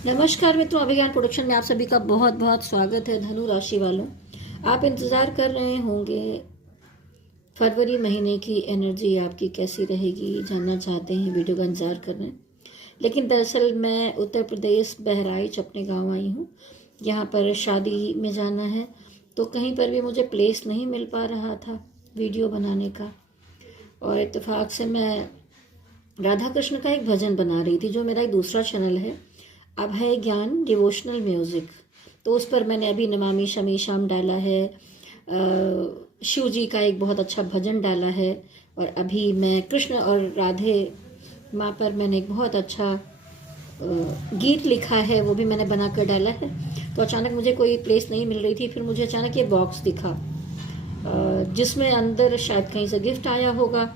नमस्कार मित्रों, अभिज्ञान प्रोडक्शन में आप सभी का बहुत बहुत स्वागत है। धनु राशि वालों, आप इंतज़ार कर रहे होंगे फरवरी महीने की एनर्जी आपकी कैसी रहेगी, जानना चाहते हैं, वीडियो का इंतज़ार कर रहे हैं। लेकिन दरअसल मैं उत्तर प्रदेश बहराइच अपने गांव आई हूँ। यहाँ पर शादी में जाना है, तो कहीं पर भी मुझे प्लेस नहीं मिल पा रहा था वीडियो बनाने का। और इत्तेफाक से मैं राधा कृष्ण का एक भजन बना रही थी, जो मेरा एक दूसरा चैनल है, अभय ज्ञान डिवोशनल म्यूज़िक। तो उस पर मैंने अभी नमामि शमी श्याम डाला है, शिव जी का एक बहुत अच्छा भजन डाला है। और अभी मैं कृष्ण और राधे माँ पर मैंने एक बहुत अच्छा गीत लिखा है, वो भी मैंने बना कर डाला है। तो अचानक मुझे कोई प्लेस नहीं मिल रही थी, फिर मुझे अचानक ये बॉक्स दिखा, जिसमें अंदर शायद कहीं से गिफ्ट आया होगा,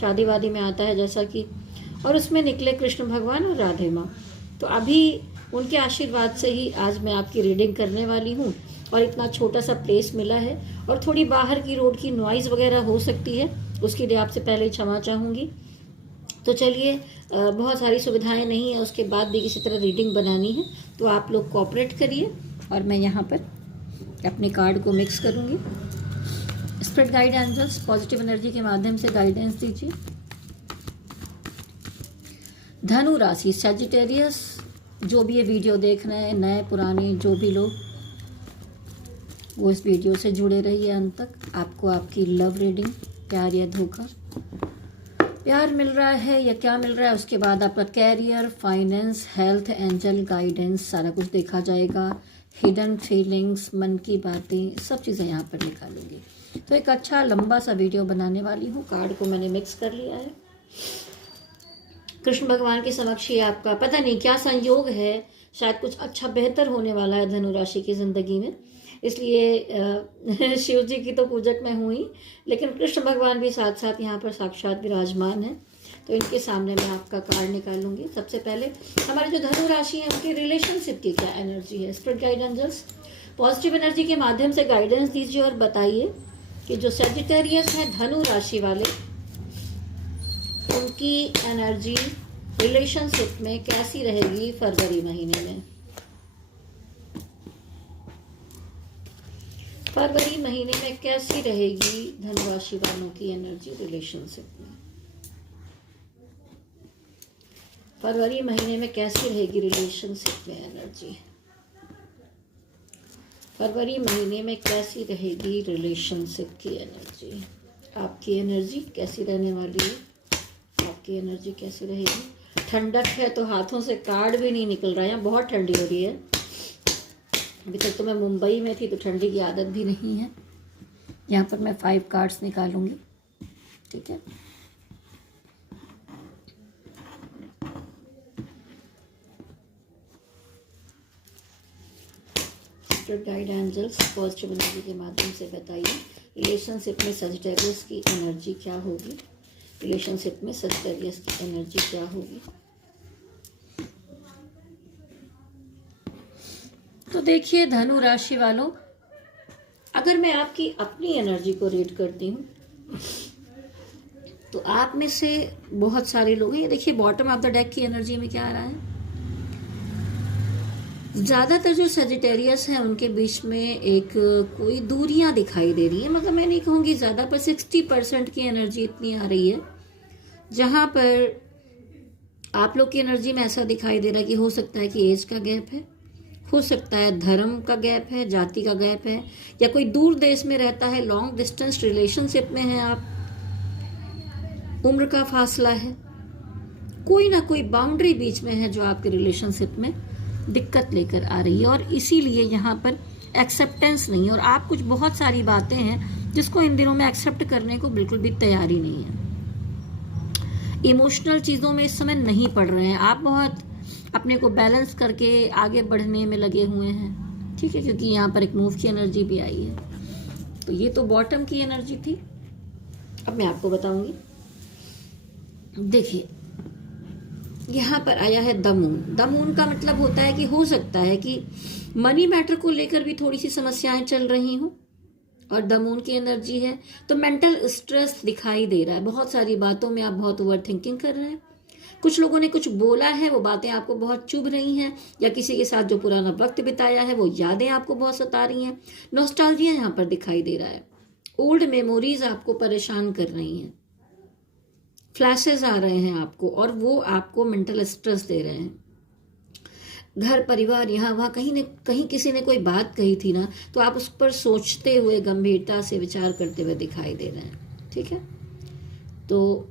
शादी वादी में आता है जैसा कि, और उसमें निकले कृष्ण भगवान और राधे माँ। तो अभी उनके आशीर्वाद से ही आज मैं आपकी रीडिंग करने वाली हूँ। और इतना छोटा सा प्लेस मिला है और थोड़ी बाहर की रोड की नॉइज़ वगैरह हो सकती है, उसके लिए आपसे पहले ही क्षमा चाहूँगी। तो चलिए, बहुत सारी सुविधाएं नहीं है, उसके बाद भी किसी तरह रीडिंग बनानी है, तो आप लोग कोऑपरेट करिए। और मैं यहाँ पर अपने कार्ड को मिक्स करूँगी। Spirit guide angels positive energy के माध्यम से गाइडेंस दीजिए। धनु राशि सैजिटेरियस, जो भी ये वीडियो देख रहे हैं, नए पुराने जो भी लोग, वो इस वीडियो से जुड़े रहिए अंत तक। आपको आपकी लव रीडिंग, प्यार या धोखा, प्यार मिल रहा है या क्या मिल रहा है, उसके बाद आपका career, finance, health, angel guidance, सारा कुछ देखा जाएगा। हिडन फीलिंग्स, मन की बातें, सब चीज़ें यहाँ पर निकालूंगी। तो एक अच्छा लंबा सा वीडियो बनाने वाली हूँ। कार्ड को मैंने मिक्स कर लिया है। कृष्ण भगवान के समक्ष ये आपका पता नहीं क्या संयोग है, शायद कुछ अच्छा बेहतर होने वाला है धनु राशि की ज़िंदगी में। इसलिए शिव जी की तो पूजक मैं हुई, लेकिन कृष्ण भगवान भी साथ साथ यहाँ पर साक्षात विराजमान है। तो इनके सामने मैं आपका कार्ड निकालूंगी। सबसे पहले हमारे जो धनु राशि है, उनकी रिलेशनशिप की क्या एनर्जी है। Spirit guide angels positive energy के माध्यम से गाइडेंस दीजिए और बताइए कि जो सैजिटेरियस है धनु राशि वाले, उनकी एनर्जी रिलेशनशिप में कैसी रहेगी फरवरी महीने में। फरवरी महीने में कैसी रहेगी धनु राशि वालों की एनर्जी रिलेशनशिप में। फरवरी महीने में कैसी रहेगी रिलेशनशिप में एनर्जी। फरवरी महीने में कैसी रहेगी रिलेशनशिप की एनर्जी। आपकी एनर्जी कैसी रहने वाली है, आपकी एनर्जी कैसी रहेगी। ठंडक है तो हाथों से कार्ड भी नहीं निकल रहा है, यहाँ बहुत ठंडी हो रही है। अभी तक तो मैं मुंबई में थी, तो ठंडी की आदत भी नहीं है। यहाँ पर मैं 5 कार्ड्स निकालूंगी, ठीक है। Spirit guide angels positive energy के माध्यम से बताइए रिलेशनशिप में सजिटेरियस की एनर्जी क्या होगी। रिलेशनशिप में सजिटेरियस की एनर्जी क्या होगी। तो देखिए धनु राशि वालों, अगर मैं आपकी अपनी एनर्जी को रीड करती हूँ, तो आप में से बहुत सारे लोग हैं। ये देखिए बॉटम ऑफ द डेक की एनर्जी में क्या आ रहा है। ज़्यादातर जो सजिटेरियस हैं, उनके बीच में एक कोई दूरियां दिखाई दे रही है। मतलब मैं नहीं कहूँगी ज़्यादा, पर 60% की एनर्जी इतनी आ रही है, जहाँ पर आप लोग की एनर्जी में ऐसा दिखाई दे रहा है कि हो सकता है कि एज का गैप है, हो सकता है धर्म का गैप है, जाति का गैप है, या कोई दूर देश में रहता है, लॉन्ग डिस्टेंस रिलेशनशिप में है आप, उम्र का फासला है, कोई ना कोई बाउंड्री बीच में है जो आपके रिलेशनशिप में दिक्कत लेकर आ रही है। और इसीलिए यहाँ पर एक्सेप्टेंस नहीं है, और आप कुछ बहुत सारी बातें हैं जिसको इन दिनों में एक्सेप्ट करने को बिल्कुल भी तैयारी नहीं है। इमोशनल चीज़ों में इस समय नहीं पड़ रहे हैं आप, बहुत अपने को बैलेंस करके आगे बढ़ने में लगे हुए हैं, ठीक है, क्योंकि यहाँ पर एक मूव की एनर्जी भी आई है। तो ये तो बॉटम की एनर्जी थी। अब मैं आपको बताऊंगी। देखिए यहाँ पर आया है द मून। द मून का मतलब होता है कि हो सकता है कि मनी मैटर को लेकर भी थोड़ी सी समस्याएं चल रही हों, और द मून की एनर्जी है तो मेंटल स्ट्रेस दिखाई दे रहा है। बहुत सारी बातों में आप बहुत ओवर थिंकिंग कर रहे हैं, कुछ लोगों ने कुछ बोला है, वो बातें आपको बहुत चुभ रही हैं, या किसी के साथ जो पुराना वक्त बिताया है वो यादें आपको बहुत सता रही हैं। नॉस्टैल्जिया यहाँ पर दिखाई दे रहा है। ओल्ड मेमोरीज आपको परेशान कर रही हैं, फ्लैशेस आ रहे हैं आपको, और वो आपको मेंटल स्ट्रेस दे रहे हैं। घर परिवार यहाँ वहाँ कहीं न कहीं किसी ने कोई बात कही थी ना, तो आप उस पर सोचते हुए गंभीरता से विचार करते हुए दिखाई दे रहे हैं। ठीक है, तो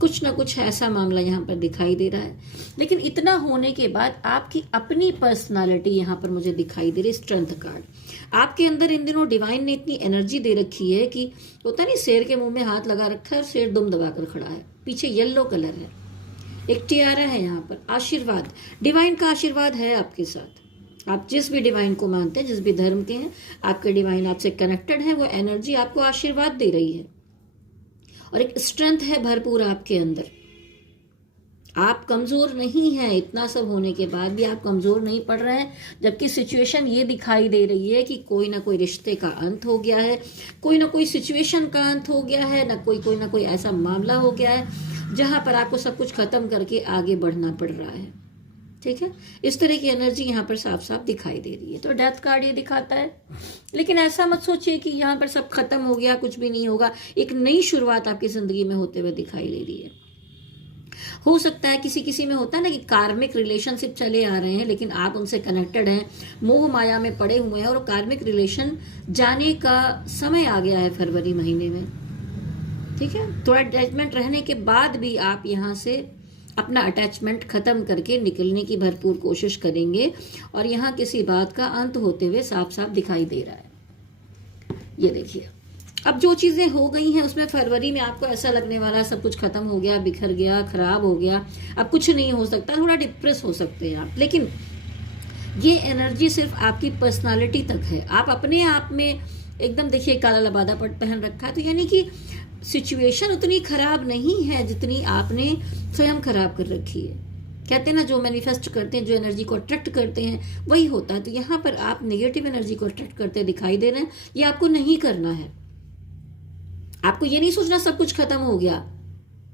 कुछ ना कुछ ऐसा मामला यहाँ पर दिखाई दे रहा है। लेकिन इतना होने के बाद आपकी अपनी पर्सनालिटी यहाँ पर मुझे दिखाई दे रही है। स्ट्रेंथ कार्ड आपके अंदर इन दिनों डिवाइन ने इतनी एनर्जी दे रखी है कि होता नहीं, शेर के मुंह में हाथ लगा रखा है और शेर दुम दबाकर खड़ा है, पीछे येलो कलर है, एक टियारा है यहाँ पर, आशीर्वाद, डिवाइन का आशीर्वाद है आपके साथ। आप जिस भी डिवाइन को मानते हैं, जिस भी धर्म के हैं, आपके डिवाइन आपसे कनेक्टेड है, वो एनर्जी आपको आशीर्वाद दे रही है, और एक स्ट्रेंथ है भरपूर आपके अंदर। आप कमजोर नहीं हैं, इतना सब होने के बाद भी आप कमजोर नहीं पड़ रहे हैं। जबकि सिचुएशन ये दिखाई दे रही है कि कोई ना कोई रिश्ते का अंत हो गया है, कोई ना कोई सिचुएशन का अंत हो गया है, कोई ना कोई ऐसा मामला हो गया है जहां पर आपको सब कुछ खत्म करके आगे बढ़ना पड़ रहा है। ठीक है, इस तरह की एनर्जी यहाँ पर साफ साफ दिखाई दे रही है। तो डेथ कार्ड ये दिखाता है, लेकिन ऐसा मत सोचिए कि यहाँ पर सब खत्म हो गया, कुछ भी नहीं होगा। एक नई शुरुआत आपकी जिंदगी में होते हुए दिखाई दे रही है। हो सकता है किसी किसी में होता है ना कि कार्मिक रिलेशनशिप चले आ रहे हैं, लेकिन आप उनसे कनेक्टेड हैं, मोह माया में पड़े हुए हैं, और कार्मिक रिलेशन जाने का समय आ गया है फरवरी महीने में। ठीक है, थोड़ा अटैचमेंट रहने के बाद भी आप यहाँ से अपना अटैचमेंट खत्म करके निकलने की भरपूर कोशिश करेंगे, और यहाँ किसी बात का अंत होते हुए साफ साफ दिखाई दे रहा है। ये देखिए, अब जो चीजें हो गई हैं उसमें फरवरी में आपको ऐसा लगने वाला है सब कुछ खत्म हो गया, बिखर गया, खराब हो गया, अब कुछ नहीं हो सकता, थोड़ा डिप्रेस हो सकते हैं आप। लेकिन ये एनर्जी सिर्फ आपकी पर्सनालिटी तक है। आप अपने आप में एकदम, देखिए काला लबादा पट पहन रखा है, तो यानी कि सिचुएशन उतनी खराब नहीं है जितनी आपने स्वयं खराब कर रखी है। कहते हैं ना, जो मैनिफेस्ट करते हैं, जो एनर्जी को अट्रैक्ट करते हैं, वही होता है। तो यहाँ पर आप नेगेटिव एनर्जी को अट्रैक्ट करते दिखाई दे रहे हैं। ये आपको नहीं करना है। आपको ये नहीं सोचना सब कुछ खत्म हो गया,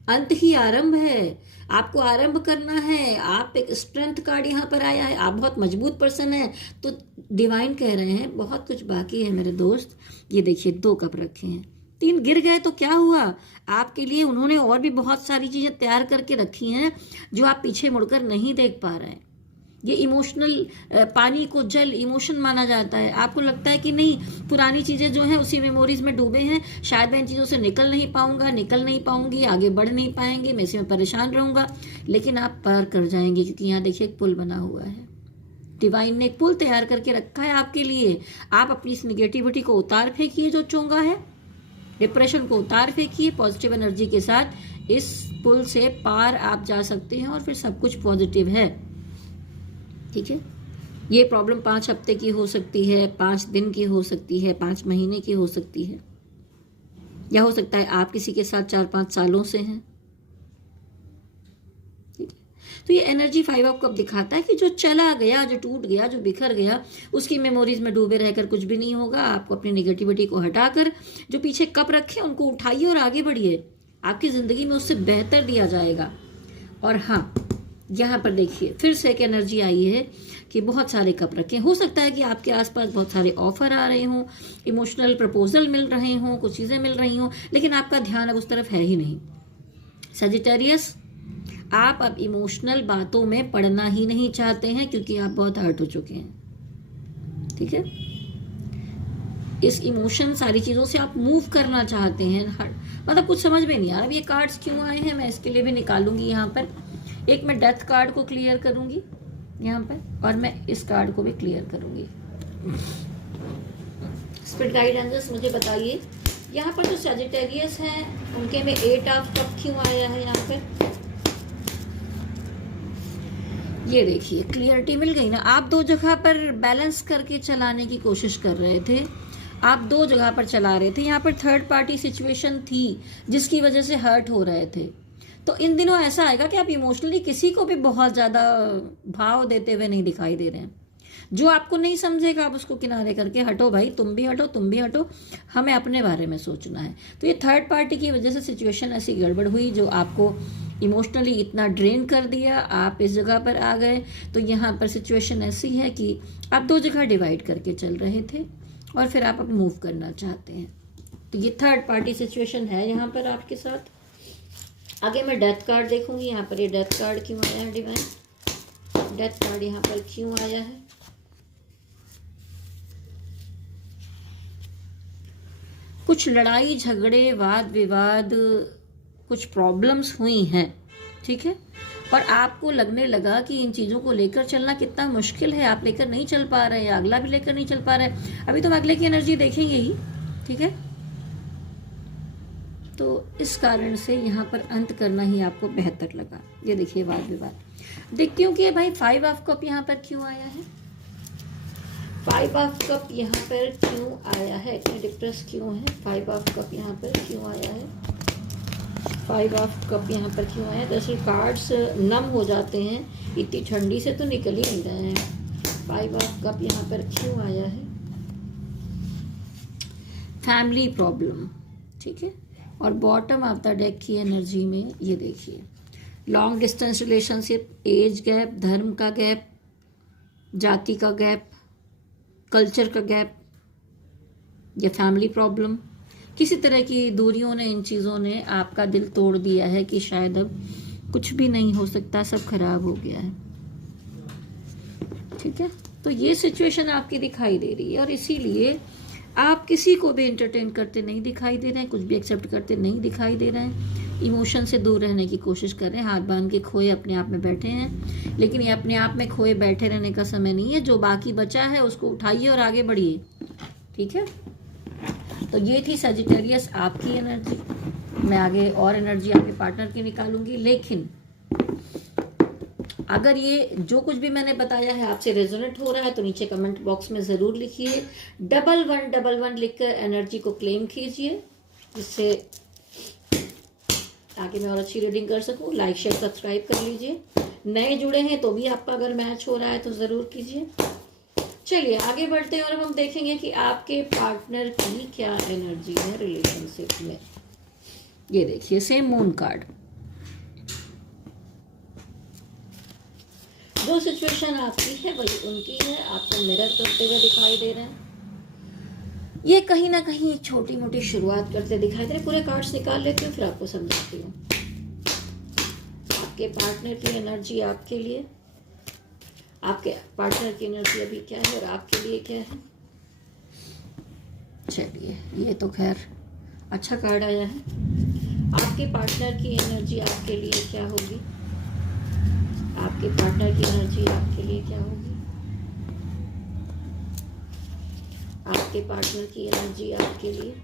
अंत ही आरंभ है। आपको आरंभ करना है। आप एक स्ट्रेंथ कार्ड यहाँ पर आया है, आप बहुत मजबूत पर्सन है, तो डिवाइन कह रहे हैं बहुत कुछ बाकी है मेरे दोस्त। ये देखिए, 2 कप रखे हैं, 3 गिर गए तो क्या हुआ, आपके लिए उन्होंने और भी बहुत सारी चीजें तैयार करके रखी हैं जो आप पीछे मुड़कर नहीं देख पा रहे हैं। ये इमोशनल, पानी को जल इमोशन माना जाता है। आपको लगता है कि नहीं, पुरानी चीजें जो हैं उसी मेमोरीज में डूबे हैं, शायद मैं इन चीजों से निकल नहीं पाऊंगी, आगे बढ़ नहीं पाएंगे, मैं इसी में परेशान रहूंगा। लेकिन आप पार कर जाएंगे, क्योंकि यहाँ देखिए एक पुल बना हुआ है। डिवाइन ने एक पुल तैयार करके रखा है आपके लिए। आप अपनी इस निगेटिविटी को उतार फेंकिए जो चोंगा है, डिप्रेशन को उतार फेंकिए, पॉजिटिव एनर्जी के साथ इस पुल से पार आप जा सकते हैं, और फिर सब कुछ पॉजिटिव है। ठीक है, ये प्रॉब्लम 5 हफ्ते की हो सकती है, 5 दिन की हो सकती है, 5 महीने की हो सकती है, या हो सकता है आप किसी के साथ 4-5 सालों से हैं। ठीक है, तो ये एनर्जी 5 ऑफ कप दिखाता है कि जो चला गया, जो टूट गया, जो बिखर गया, उसकी मेमोरीज में डूबे रहकर कुछ भी नहीं होगा। आपको अपनी नेगेटिविटी को हटाकर जो पीछे कप रखे उनको उठाइए और आगे बढ़िए। आपकी जिंदगी में उससे बेहतर दिया जाएगा। और हाँ, यहाँ पर देखिए फिर से एक एनर्जी आई है कि बहुत सारे कप रखें। हो सकता है कि आपके आसपास बहुत सारे ऑफर आ रहे हों, इमोशनल प्रपोजल मिल रहे हों, कुछ चीज़ें मिल रही हों, लेकिन आपका ध्यान अब उस तरफ है ही नहीं। सजिटेरियस, आप अब इमोशनल बातों में पड़ना ही नहीं चाहते हैं, क्योंकि आप बहुत हर्ट हो चुके हैं। ठीक है, इस इमोशन सारी चीज़ों से आप मूव करना चाहते हैं। मतलब कुछ समझ में नहीं आ रहा अब ये कार्ड्स क्यों आए हैं, मैं इसके लिए भी निकालूंगी। यहाँ पर एक मैं डेथ कार्ड को क्लियर करूंगी यहाँ पर, और मैं इस कार्ड को भी क्लियर करूंगी। स्पिरिट गाइड एंजल्स मुझे बताइए, यहाँ पर जो सजिटेरियस हैं उनके में 8 ऑफ कप क्यों आया है यहाँ पर। ये देखिए, क्लियरिटी मिल गई ना। आप 2 जगह पर बैलेंस करके चलाने की कोशिश कर रहे थे, आप 2 जगह पर चला रहे थे। यहाँ पर थर्ड पार्टी सिचुएशन थी जिसकी वजह से हर्ट हो रहे थे। तो इन दिनों ऐसा आएगा कि आप इमोशनली किसी को भी बहुत ज़्यादा भाव देते हुए नहीं दिखाई दे रहे हैं। जो आपको नहीं समझेगा आप उसको किनारे करके हटो भाई, तुम भी हटो, हमें अपने बारे में सोचना है। तो ये थर्ड पार्टी की वजह से सिचुएशन ऐसी गड़बड़ हुई जो आपको इमोशनली इतना ड्रेन कर दिया, आप इस जगह पर आ गए। तो यहाँ पर सिचुएशन ऐसी है कि आप दो जगह डिवाइड करके चल रहे थे और फिर आप अब मूव करना चाहते हैं। तो ये थर्ड पार्टी सिचुएशन है यहाँ पर आपके साथ। आगे मैं डेथ कार्ड देखूंगी। यहाँ पर ये डेथ कार्ड क्यों आया है डिवाइन? डेथ कार्ड यहाँ पर क्यों आया है? कुछ लड़ाई झगड़े, वाद विवाद, कुछ प्रॉब्लम्स हुई हैं, ठीक है। और आपको लगने लगा कि इन चीज़ों को लेकर चलना कितना मुश्किल है, आप लेकर नहीं चल पा रहे हैं, अगला भी लेकर नहीं चल पा रहे हैं। अभी तो हम अगले की एनर्जी देखेंगे ही, ठीक है। तो इस कारण से यहाँ पर अंत करना ही आपको बेहतर लगा। ये देखिए वाद विवाद। देखती हूँ कि भाई 5 ऑफ कप यहाँ पर क्यों आया है? 5 ऑफ कप यहाँ पर क्यों आया है? इतने डिप्रेस क्यों है? 5 ऑफ कप यहाँ पर क्यों आया है? 5 ऑफ कप यहाँ पर क्यों आया है? दरअसल कार्ड्स नम हो जाते हैं, इतनी ठंडी से तो निकल ही नहीं रहे हैं। 5 ऑफ कप यहाँ पर क्यों आया है? फैमिली प्रॉब्लम, ठीक है। और बॉटम ऑफ द डेक की एनर्जी में ये देखिए, long distance relationship, age gap, धर्म का गैप, जाति का गैप, कल्चर का गैप या फैमिली प्रॉब्लम। किसी तरह की दूरियों ने, इन चीज़ों ने आपका दिल तोड़ दिया है कि शायद अब कुछ भी नहीं हो सकता, सब खराब हो गया है, ठीक है। तो ये सिचुएशन आपकी दिखाई दे रही है और इसीलिए आप किसी को भी एंटरटेन करते नहीं दिखाई दे रहे हैं, कुछ भी एक्सेप्ट करते नहीं दिखाई दे रहे हैं, इमोशन से दूर रहने की कोशिश कर रहे हैं, हाथ बांध के खोए अपने आप में बैठे हैं। लेकिन ये अपने आप में खोए बैठे रहने का समय नहीं है। जो बाकी बचा है उसको उठाइए और आगे बढ़िए, ठीक है। तो ये थी सजिटेरियस आपकी एनर्जी। मैं आगे और एनर्जी आपके पार्टनर की निकालूंगी, लेकिन अगर ये जो कुछ भी मैंने बताया है आपसे रेजोनेट हो रहा है तो नीचे कमेंट बॉक्स में ज़रूर लिखिए। 1111 लिखकर एनर्जी को क्लेम कीजिए, जिससे ताकि मैं और अच्छी रीडिंग कर सकूं। लाइक शेयर सब्सक्राइब कर लीजिए। नए जुड़े हैं तो भी आपका अगर मैच हो रहा है तो ज़रूर कीजिए। चलिए आगे बढ़ते हैं और हम देखेंगे कि आपके पार्टनर की क्या एनर्जी है रिलेशनशिप में। ये देखिए सेम मून कार्ड। जो सिचुएशन आपकी है वही उनकी है, आपको मिरर करते हुए दिखाई दे रहे हैं। ये कहीं ना कहीं एक छोटी मोटी शुरुआत करते दिखाई दे रहे। पूरे कार्ड्स निकाल लेती हूँ फिर आपको समझाती हूँ। आपके पार्टनर की एनर्जी आपके लिए, आपके पार्टनर की एनर्जी अभी क्या है और आपके लिए क्या है। चलिए ये तो खैर अच्छा कार्ड आया है। आपके पार्टनर की एनर्जी आपके लिए क्या होगी? आपके पार्टनर की एनर्जी आपके लिए क्या होगी? आपके पार्टनर की एनर्जी आपके लिए।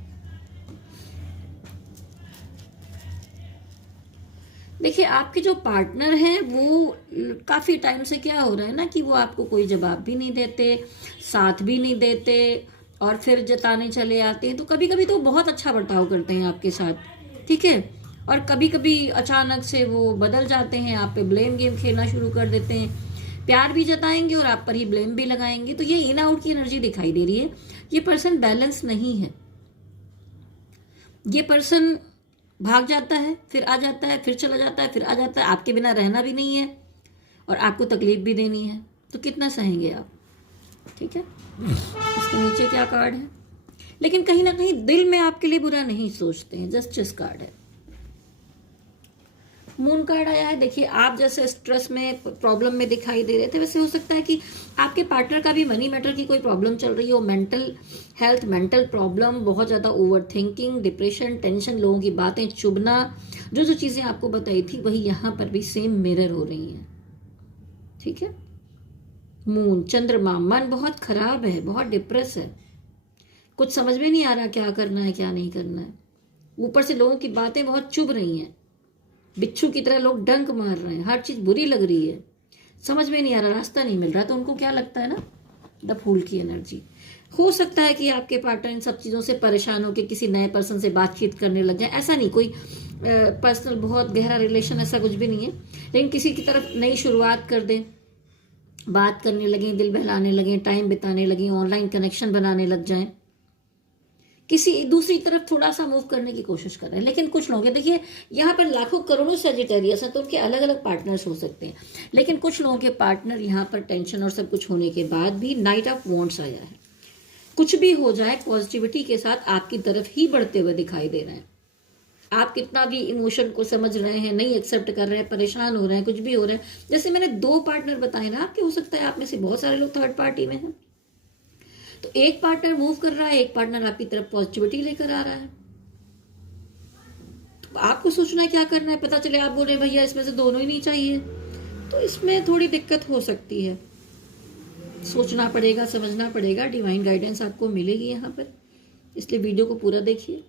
देखिए आपके जो पार्टनर हैं वो काफ़ी टाइम से क्या हो रहा है ना कि वो आपको कोई जवाब भी नहीं देते, साथ भी नहीं देते और फिर जताने चले आते हैं। तो कभी कभी तो बहुत अच्छा बर्ताव करते हैं आपके साथ, ठीक है। और कभी कभी अचानक से वो बदल जाते हैं, आप पे ब्लेम गेम खेलना शुरू कर देते हैं, प्यार भी जताएंगे और आप पर ही ब्लेम भी लगाएंगे। तो ये इन आउट की एनर्जी दिखाई दे रही है। ये पर्सन बैलेंस नहीं है। ये पर्सन भाग जाता है, फिर आ जाता है, फिर चला जाता है, फिर आ जाता है। आपके बिना रहना भी नहीं है और आपको तकलीफ भी देनी है, तो कितना सहेंगे आप, ठीक है। इसके नीचे क्या कार्ड है? लेकिन कहीं ना कहीं दिल में आपके लिए बुरा नहीं सोचते हैं। जस्टिस कार्ड है। मून कार्ड आया है। देखिए आप जैसे स्ट्रेस में, प्रॉब्लम में दिखाई दे रहे थे, वैसे हो सकता है कि आपके पार्टनर का भी मनी मैटर की कोई प्रॉब्लम चल रही हो, मेंटल हेल्थ, मेंटल प्रॉब्लम, बहुत ज़्यादा ओवर थिंकिंग, डिप्रेशन, टेंशन, लोगों की बातें चुभना, जो जो चीज़ें आपको बताई थी वही यहाँ पर भी सेम मिरर हो रही हैं, ठीक है। मून, चंद्रमा, मन बहुत खराब है, बहुत डिप्रेस है, कुछ समझ में नहीं आ रहा क्या करना है क्या नहीं करना है। ऊपर से लोगों की बातें बहुत चुभ रही हैं, बिच्छू की तरह लोग डंक मार रहे हैं, हर चीज बुरी लग रही है, समझ में नहीं आ रहा, रास्ता नहीं मिल रहा। तो उनको क्या लगता है ना, द फूल की एनर्जी। हो सकता है कि आपके पार्टनर इन सब चीज़ों से परेशान होकर किसी नए पर्सन से बातचीत करने लग जाए। ऐसा नहीं कोई पर्सनल बहुत गहरा रिलेशन, ऐसा कुछ भी नहीं है, लेकिन किसी की तरफ नई शुरुआत कर दें, बात करने लगें, दिल बहलाने लगें, टाइम बिताने लगें, ऑनलाइन कनेक्शन बनाने लग जाएं, किसी दूसरी तरफ थोड़ा सा मूव करने की कोशिश कर रहे हैं। लेकिन कुछ लोग हैं, देखिए यहाँ पर लाखों करोड़ों सजिटेरियस हैं, तो उनके अलग अलग पार्टनर्स हो सकते हैं। लेकिन कुछ लोगों के पार्टनर यहाँ पर टेंशन और सब कुछ होने के बाद भी नाइट ऑफ वॉन्ड्स आया है। कुछ भी हो जाए पॉजिटिविटी के साथ आपकी तरफ ही बढ़ते हुए दिखाई दे रहे हैं। आप कितना भी इमोशन को समझ रहे हैं, नहीं एक्सेप्ट कर रहे हैं, परेशान हो रहे हैं, कुछ भी हो रहे हैं, जैसे मैंने 2 पार्टनर बताए ना आपके, हो सकता है आप में से बहुत सारे लोग थर्ड पार्टी में हैं। तो एक पार्टनर मूव कर रहा है, एक पार्टनर आपकी तरफ पॉजिटिविटी लेकर आ रहा है। तो आपको सोचना है क्या करना है। पता चले आप बोल रहे हैं भैया इसमें से दोनों ही नहीं चाहिए, तो इसमें थोड़ी दिक्कत हो सकती है। सोचना पड़ेगा, समझना पड़ेगा, डिवाइन गाइडेंस आपको मिलेगी यहाँ पर, इसलिए वीडियो को पूरा देखिए।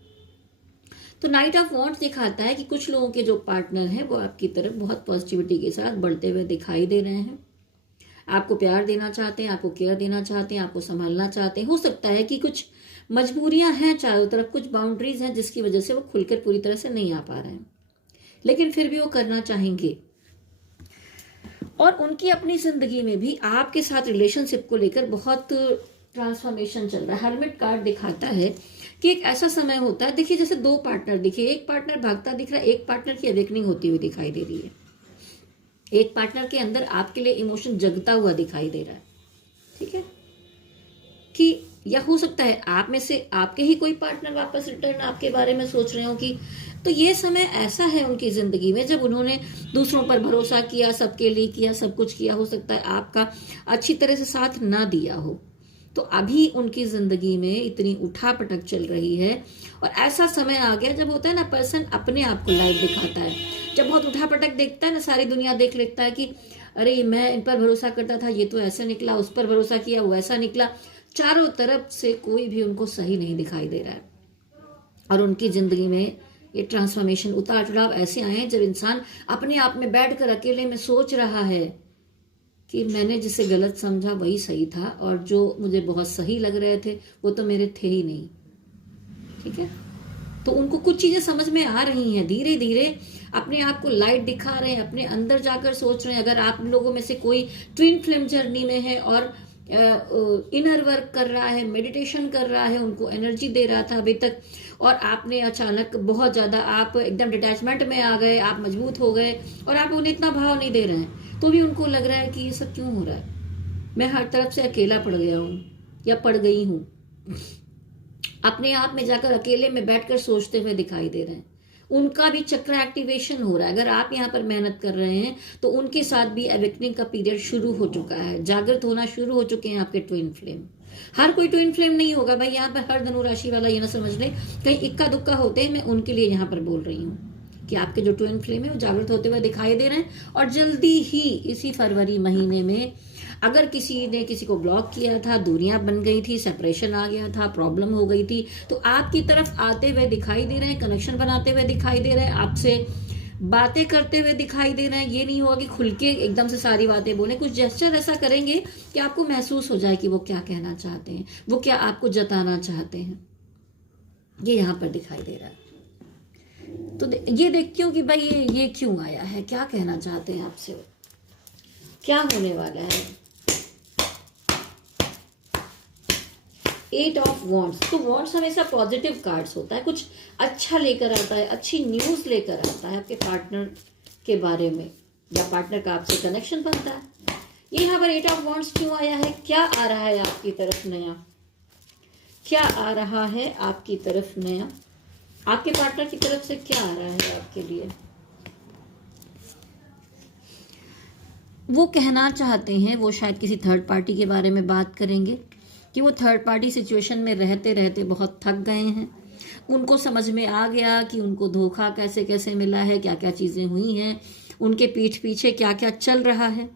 तो नाइट ऑफ वॉन्ड्स दिखाता है कि कुछ लोगों के जो पार्टनर हैं वो आपकी तरफ बहुत पॉजिटिविटी के साथ बढ़ते हुए दिखाई दे रहे हैं। आपको प्यार देना चाहते हैं, आपको केयर देना चाहते हैं, आपको संभालना चाहते हैं। हो सकता है कि कुछ मजबूरियां हैं चारों तरफ, कुछ बाउंड्रीज हैं जिसकी वजह से वो खुलकर पूरी तरह से नहीं आ पा रहे हैं, लेकिन फिर भी वो करना चाहेंगे। और उनकी अपनी जिंदगी में भी आपके साथ रिलेशनशिप को लेकर बहुत ट्रांसफॉर्मेशन चल रहा है। हर्मिट कार्ड दिखाता है कि एक ऐसा समय होता है, देखिए जैसे 2 पार्टनर दिखे, एक पार्टनर भागता दिख रहा है, एक पार्टनर की अवेकनिंग होती हुई दिखाई दे रही है। एक पार्टनर के अंदर आपके लिए इमोशन जगता हुआ दिखाई दे रहा है, ठीक है, कि या हो सकता है आप में से आपके ही कोई पार्टनर वापस रिटर्न आपके बारे में सोच रहे हो कि, तो ये समय ऐसा है उनकी जिंदगी में जब उन्होंने दूसरों पर भरोसा किया, सबके लिए किया, सब कुछ किया, हो सकता है आपका अच्छी तरह से साथ ना दिया हो। तो अभी उनकी जिंदगी में इतनी उठापटक चल रही है, और ऐसा समय आ गया जब होता है ना पर्सन अपने आप को लाइट दिखाता है। जब बहुत उठापटक देखता है ना, सारी दुनिया देख लेता है कि अरे मैं इन पर भरोसा करता था, ये तो ऐसा निकला, उस पर भरोसा किया, वो ऐसा निकला। चारों तरफ से कोई भी उनको सही नहीं दिखाई दे रहा है, और उनकी जिंदगी में ये ट्रांसफॉर्मेशन, उतार चढ़ाव ऐसे आए हैं जब इंसान अपने आप में बैठकर अकेले में सोच रहा है कि मैंने जिसे गलत समझा वही सही था, और जो मुझे बहुत सही लग रहे थे वो तो मेरे थे ही नहीं, ठीक है। तो उनको कुछ चीजें समझ में आ रही हैं, धीरे धीरे अपने आप को लाइट दिखा रहे हैं, अपने अंदर जाकर सोच रहे हैं। अगर आप लोगों में से कोई ट्विन फ्लेम जर्नी में है और इनर वर्क कर रहा है, मेडिटेशन कर रहा है, उनको एनर्जी दे रहा था अभी तक, और आपने अचानक बहुत ज्यादा आप एकदम डिटैचमेंट में आ गए, आप मजबूत हो गए और आप उन्हें इतना भाव नहीं दे रहे हैं, तो भी उनको लग रहा है कि ये सब क्यों हो रहा है, मैं हर तरफ से अकेला पड़ गया हूं या पड़ गई हूं। अपने आप में जाकर अकेले में बैठकर सोचते हुए दिखाई दे रहे हैं। उनका भी चक्र एक्टिवेशन हो रहा है। अगर आप यहाँ पर मेहनत कर रहे हैं तो उनके साथ भी अवेकनिंग का पीरियड शुरू हो चुका है, जागृत होना शुरू हो चुके हैं आपके ट्विन फ्लेम। हर कोई ट्विन फ्लेम नहीं होगा भाई, यहाँ पर हर धनु राशि वाला ये ना समझ ले कहीं इक्का दुक्का होते हैं, मैं उनके लिए यहाँ पर बोल रही हूँ कि आपके जो ट्विन फ्लेम है वो जागृत होते हुए दिखाई दे रहे हैं। और जल्दी ही इसी फरवरी महीने में अगर किसी ने किसी को ब्लॉक किया था, दूरियां बन गई थी, सेपरेशन आ गया था, प्रॉब्लम हो गई थी, तो आपकी तरफ आते हुए दिखाई दे रहे हैं, कनेक्शन बनाते हुए दिखाई दे रहे हैं, आपसे बातें करते हुए दिखाई दे रहे हैं। ये नहीं होगा कि खुल के एकदम से सारी बातें बोले, कुछ जेस्चर ऐसा करेंगे कि आपको महसूस हो जाए कि वो क्या कहना चाहते हैं, वो क्या आपको जताना चाहते हैं। ये यहाँ पर दिखाई दे रहा है। तो ये देखती हूँ कि भाई ये क्यों आया है, क्या कहना चाहते हैं आपसे, क्या होने वाला है। 8 ऑफ वॉन्ड्स, तो वॉन्ड्स हमेशा पॉजिटिव कार्ड्स होता है, कुछ अच्छा लेकर आता है, अच्छी न्यूज लेकर आता है आपके पार्टनर के बारे में, या पार्टनर का आपसे कनेक्शन बनता है। ये यहाँ पर 8 ऑफ वॉन्ड्स क्यों आया है, क्या आ रहा है आपकी तरफ नया, क्या आ रहा है आपकी तरफ नया, आपके पार्टनर की तरफ से क्या आ रहा है आपके लिए। वो कहना चाहते हैं, वो शायद किसी थर्ड पार्टी के बारे में बात करेंगे कि वो थर्ड पार्टी सिचुएशन में रहते रहते बहुत थक गए हैं। उनको समझ में आ गया कि उनको धोखा कैसे कैसे मिला है, क्या क्या चीज़ें हुई हैं, उनके पीठ पीछे क्या क्या चल रहा है,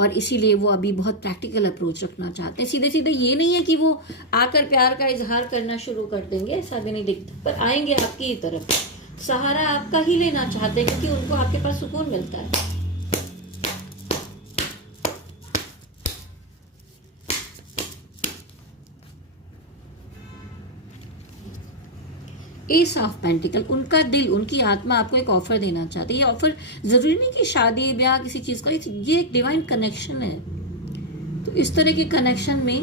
और इसीलिए वो अभी बहुत प्रैक्टिकल अप्रोच रखना चाहते हैं। सीधे सीधे ये नहीं है कि वो आकर प्यार का इजहार करना शुरू कर देंगे, ऐसा भी नहीं दिखता, पर आएंगे आपकी ही तरफ, सहारा आपका ही लेना चाहते हैं क्योंकि उनको आपके पास सुकून मिलता है। एस ऑफ पेंटिकल, उनका दिल, उनकी आत्मा आपको एक ऑफर देना चाहती है। ये ऑफर जरूरी नहीं कि शादी ब्याह किसी चीज का, ये एक डिवाइन कनेक्शन है। तो इस तरह के कनेक्शन में